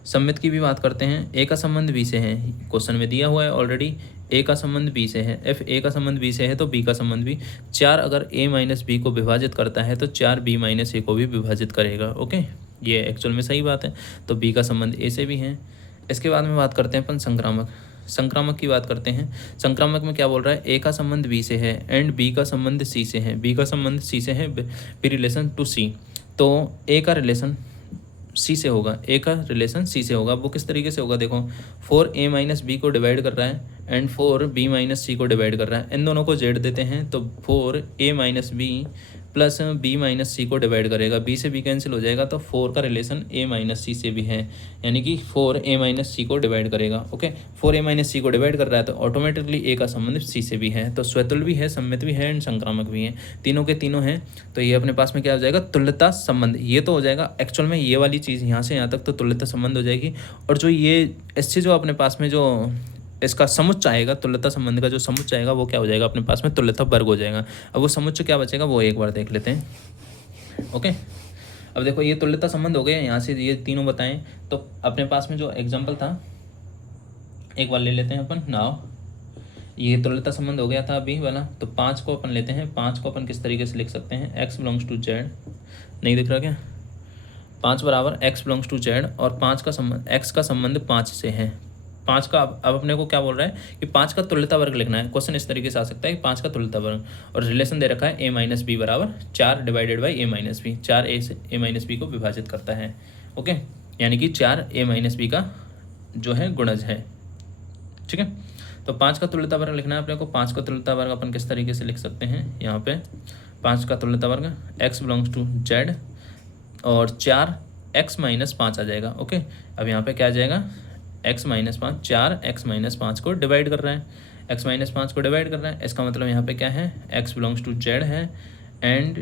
सम्मित की भी बात करते हैं। ए का संबंध बी से है, क्वेश्चन में दिया हुआ है ऑलरेडी, ए का संबंध बी से है, एफ ए का संबंध बी से है तो बी का संबंध भी, 4 अगर ए माइनस बी को विभाजित करता है तो 4 बी माइनस ए को भी विभाजित करेगा। ओके, ये एक्चुअल में सही बात है, तो बी का संबंध ए से भी है। इसके बाद में बात करते हैं अपन संक्रामक, संक्रामक की बात करते हैं। संक्रामक में क्या बोल रहा है, ए का संबंध बी से है एंड बी का संबंध सी से है, बी का संबंध सी से है, बी रिलेशन टू सी, तो ए का रिलेशन सी से होगा, ए का रिलेशन सी से होगा। वो किस तरीके से होगा, देखो 4 ए माइनस बी को डिवाइड कर रहा है एंड 4 बी माइनस सी को डिवाइड कर रहा है, इन दोनों को जेड देते हैं तो 4 A minus B plus B minus C को डिवाइड करेगा, बी से बी कैंसिल हो जाएगा, तो 4 का रिलेशन ए माइनस सी से भी है, यानी कि 4 ए माइनस सी को डिवाइड करेगा। ओके, 4 ए माइनस सी को डिवाइड कर रहा है तो ऑटोमेटिकली ए का संबंध सी से भी है, तो स्वतुल्य भी है, सम्मित भी है एंड संक्रामक भी है, तीनों के तीनों हैं। तो ये अपने पास में क्या हो जाएगा, तुल्यता संबंध, ये तो हो जाएगा एक्चुअल में ये वाली चीज़ यहाँ से यहाँ तक तो तुल्यता संबंध हो जाएगी। और जो ये इससे जो अपने पास में जो इसका समुच्चय आएगा, तुल्यता संबंध का जो समुच्चय आएगा वो क्या हो जाएगा, अपने पास में तुल्यता वर्ग हो जाएगा। अब वो समुच्चय क्या बचेगा वो एक बार देख लेते हैं। ओके, अब देखो ये तुल्यता संबंध हो गया, यहाँ से ये तीनों बताएं, तो अपने पास में जो एग्जाम्पल था एक बार ले लेते हैं अपन। नाउ ये तुल्यता संबंध हो गया था अभी वाला, तो 5 को अपन लेते हैं। 5 को अपन किस तरीके से लिख सकते हैं, एक्स बिलोंग्स टू जेड, नहीं दिख रहा क्या, 5 बराबर एक्स बिलोंग्स टू जेड, और 5 का संबंध, एक्स का संबंध 5 से है। 5 का अब अपने को क्या बोल रहा है कि 5 का तुल्यता वर्ग लिखना है। क्वेश्चन इस तरीके से आ सकता है कि 5 का तुल्यता वर्ग, और रिलेशन दे रखा है ए माइनस बी बराबर 4 divided by A minus B, 4 A से ए माइनस बी को विभाजित करता है। ओके, यानी कि 4 ए माइनस बी का जो है गुणज है। ठीक है, तो 5 का तुल्यता वर्ग लिखना है अपने को। 5 का तुल्यता वर्ग अपन किस तरीके से लिख सकते हैं, यहाँ पे 5 का तुल्यता वर्ग एक्स बिलोंग्स टू जेड, और 4 एक्स माइनस 5 आ जाएगा। ओके, अब यहाँ पे क्या आ जाएगा, x माइनस 5, 4 x माइनस 5 को डिवाइड कर रहा है, x माइनस 5 को डिवाइड कर रहा है, इसका मतलब यहाँ पे क्या है, x बिलोंग्स टू जेड है एंड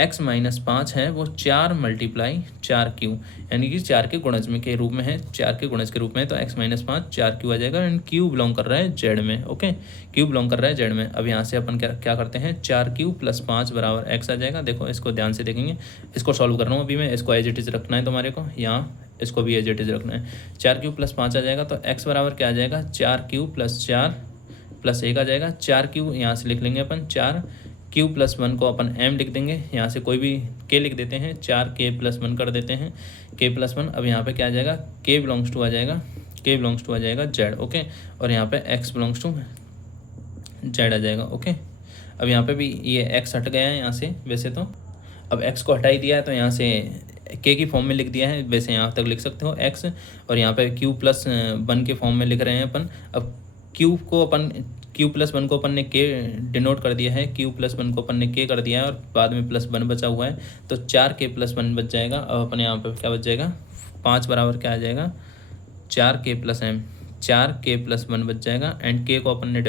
x माइनस 5 है वो 4 मल्टीप्लाई 4q, यानी कि 4 के गुणज में के रूप में है, 4 के गुणज के रूप में, तो x माइनस 5 4q आ जाएगा एंड q बिलोंग कर रहा है जेड में। ओके, q बिलोंग कर रहा है जेड में। अब यहाँ से अपन क्या करते हैं, 4q प्लस 5 बराबर x आ जाएगा। देखो इसको ध्यान से देखेंगे, इसको सॉल्व कर रहा हूँ अभी मैं, इसको एज इट इज रखना है तुम्हारे को, यहाँ इसको भी एज इट इज रखना है। 4q प्लस 5 आ जाएगा, तो x बराबर क्या आ जाएगा, 4q प्लस 4 प्लस 1 आ जाएगा। 4q यहाँ से लिख लेंगे अपन, 4q प्लस 1 को अपन m लिख देंगे, यहाँ से कोई भी k लिख देते हैं, 4k प्लस 1 कर देते हैं, k प्लस 1। अब यहाँ पे क्या आ जाएगा, k बिलोंग्स टू आ जाएगा, k बिलोंग्स टू आ जाएगा जेड। ओके, और यहाँ पे x बिलोंग्स टू जेड आ जाएगा। ओके, अब यहाँ पे भी ये x हट गया है यहाँ से, वैसे तो अब x को हटा ही दिया है, तो यहाँ से k की फॉर्म में लिख दिया है, वैसे यहाँ तक लिख सकते हो x, और यहाँ पे q प्लस 1 के फॉर्म में लिख रहे हैं अपन। अब q प्लस 1 को अपन ने k डिनोट कर दिया है, q प्लस 1 को अपन ने k कर दिया है, और बाद में प्लस 1 बचा हुआ है, तो 4k प्लस 1 बच जाएगा। अब अपन यहाँ पे क्या बच जाएगा, 5 बराबर क्या आ जाएगा, 4k plus m, 4k plus 1 बच जाएगा एंड k को अपन ने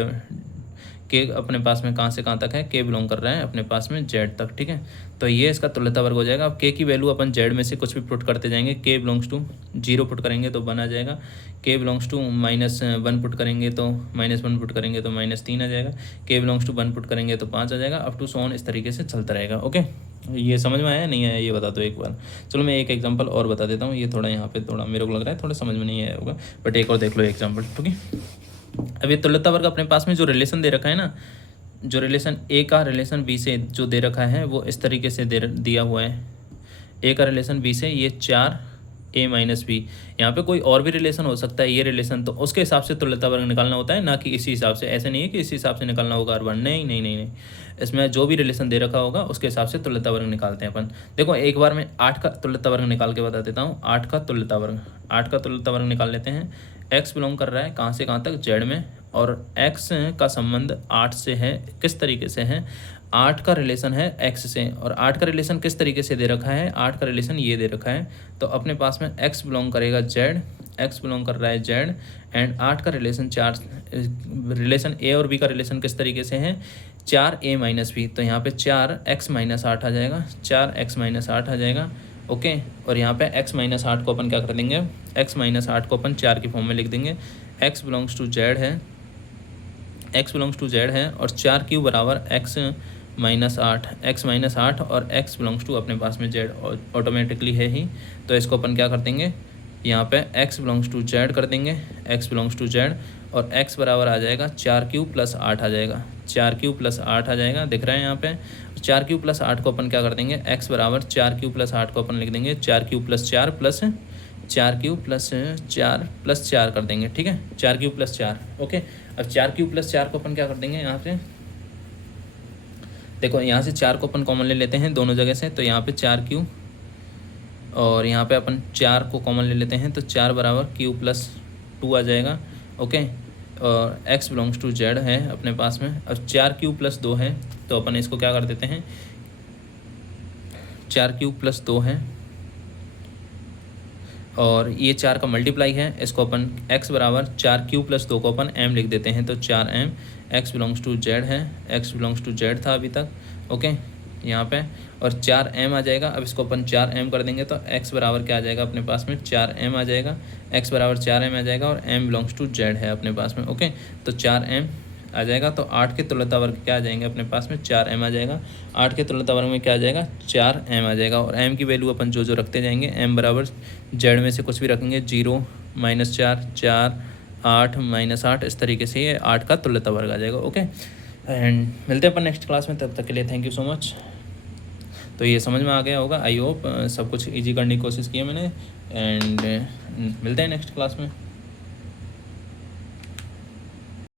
के अपने पास में कहाँ से कहाँ तक है, के बिलोंग कर रहा है अपने पास में जेड तक। ठीक है, तो ये इसका तुल्यता वर्ग हो जाएगा। अब के की वैल्यू अपन जेड में से कुछ भी पुट करते जाएंगे, के बिलोंग्स टू 0 पुट करेंगे तो 1 आ जाएगा, के बिलोंग्स टू -1 पुट करेंगे तो -1 पुट करेंगे तो -3 आ जाएगा, के बिलोंग्स टू 1 पुट करेंगे तो 5 आ जाएगा, अप टू सो ऑन, इस तरीके से चलता रहेगा। ओके, ये समझ में आया नहीं आया ये बता दो एक बार। चलो मैं एक एग्जांपल और बता देता हूँ, ये थोड़ा यहाँ पे थोड़ा मेरे को लग रहा है थोड़ा समझ में नहीं आया होगा, बट एक और देख लो एग्जांपल। ठीक है, अब ये तुल्यता वर्ग अपने पास में जो रिलेशन दे रखा है ना, जो रिलेशन ए का रिलेशन बी से जो दे रखा है वो इस तरीके से दिया हुआ है। ए का रिलेशन बी से ये 4 ए माइनस बी, यहाँ पे कोई और भी रिलेशन हो सकता है ये रिलेशन, तो उसके हिसाब से तुल्यता वर्ग निकालना होता है, ना कि इसी हिसाब से। ऐसे नहीं है कि इसी हिसाब से निकालना होगा हर बार, नहीं नहीं नहीं नहीं, इसमें जो भी रिलेशन दे रखा होगा उसके हिसाब से तुल्यता वर्ग निकालते हैं अपन। देखो एक बार मैं 8 का तुल्यता वर्ग निकाल के बता देता हूँ। 8 का तुल्यता वर्ग, 8 का तुल्यता वर्ग निकाल लेते हैं। एक्स बिलोंग कर रहा है कहाँ से कहाँ तक, जेड में, और एक्स का संबंध 8 से है। किस तरीके से है, 8 का रिलेशन है एक्स से, और 8 का रिलेशन किस तरीके से दे रखा है, 8 का रिलेशन ये दे रखा है। तो अपने पास में एक्स बिलोंग करेगा जेड, एक्स बिलोंग कर रहा है जेड, एंड 8 का रिलेशन 4, रिलेशन ए और बी का रिलेशन किस तरीके से है, 4 ए माइनस बी। तो यहाँ पे 4 एक्स माइनस 8 आ जाएगा, 4 एक्स माइनस 8 आ जाएगा। ओके, और यहाँ पे x माइनस 8 को अपन क्या कर देंगे, x माइनस 8 को अपन 4 की फॉर्म में लिख देंगे। x बिलोंग्स टू जेड है, x बिलोंग्स टू जेड है, और 4 क्यू बराबर x माइनस 8, x माइनस 8, और x बिलोंग्स टू अपने पास में z ऑटोमेटिकली है ही। तो इसको अपन क्या कर देंगे, यहाँ पे x बिलोंग्स टू z कर देंगे, x बिलोंग्स टू z, और x बराबर आ जाएगा 4 क्यू प्लस 8 आ जाएगा, 4 क्यू प्लस 8 आ जाएगा, दिख रहा है यहाँ पे। 4 क्यू प्लस 8 को अपन क्या कर देंगे, x बराबर 4 क्यू प्लस 8 को अपन लिख देंगे 4 Q plus 4 plus 4 Q plus 4 plus 4 कर देंगे, ठीक है, 4 क्यू प्लस 4। ओके, अब 4 क्यू प्लस 4 को अपन क्या कर देंगे, यहाँ से देखो, यहाँ से 4 को अपन कॉमन ले लेते हैं दोनों जगह से, तो यहाँ पे 4 क्यू, और यहाँ पे अपन 4 को कॉमन ले लेते हैं, तो 4 बराबर क्यू प्लस 2 आ जाएगा। ओके, और x बिलोंग्स टू जेड है अपने पास में। अब 4 क्यू प्लस 2 है, तो अपन इसको क्या कर देते हैं, 4 क्यू प्लस 2 है, और ये 4 का मल्टीप्लाई है, इसको अपन x बराबर 4 क्यू प्लस 2 को अपन m लिख देते हैं, तो 4m, x belongs to Z है, x बिलोंग्स टू जेड था अभी तक। ओके, यहाँ पे, और 4m आ जाएगा। अब इसको अपन 4m कर देंगे, तो x बराबर क्या आ जाएगा अपने पास में, 4m आ जाएगा, x बराबर 4m आ जाएगा, और m बिलोंग्स टू जेड है अपने पास में। ओके, तो 4m आ जाएगा, तो 8 के तुल्यता वर्ग क्या आ जाएंगे अपने पास में, 4m आ जाएगा। 8 के तुल्यता वर्ग में क्या आ जाएगा, 4m आ जाएगा, और m की वैल्यू अपन जो जो रखते जाएंगे, m बराबर जेड में से कुछ भी रखेंगे, 0 माइनस 4, 4, 8 माइनस 8, इस तरीके से ये 8 का तुल्यता वर्ग आ जाएगा। ओके, एंड मिलते हैं अपन नेक्स्ट क्लास में, तब तक के लिए थैंक यू सो मच। तो ये समझ में आ गया होगा, आई होप सब कुछ ईजी करने की कोशिश की है मैंने, एंड मिलते हैं नेक्स्ट क्लास में।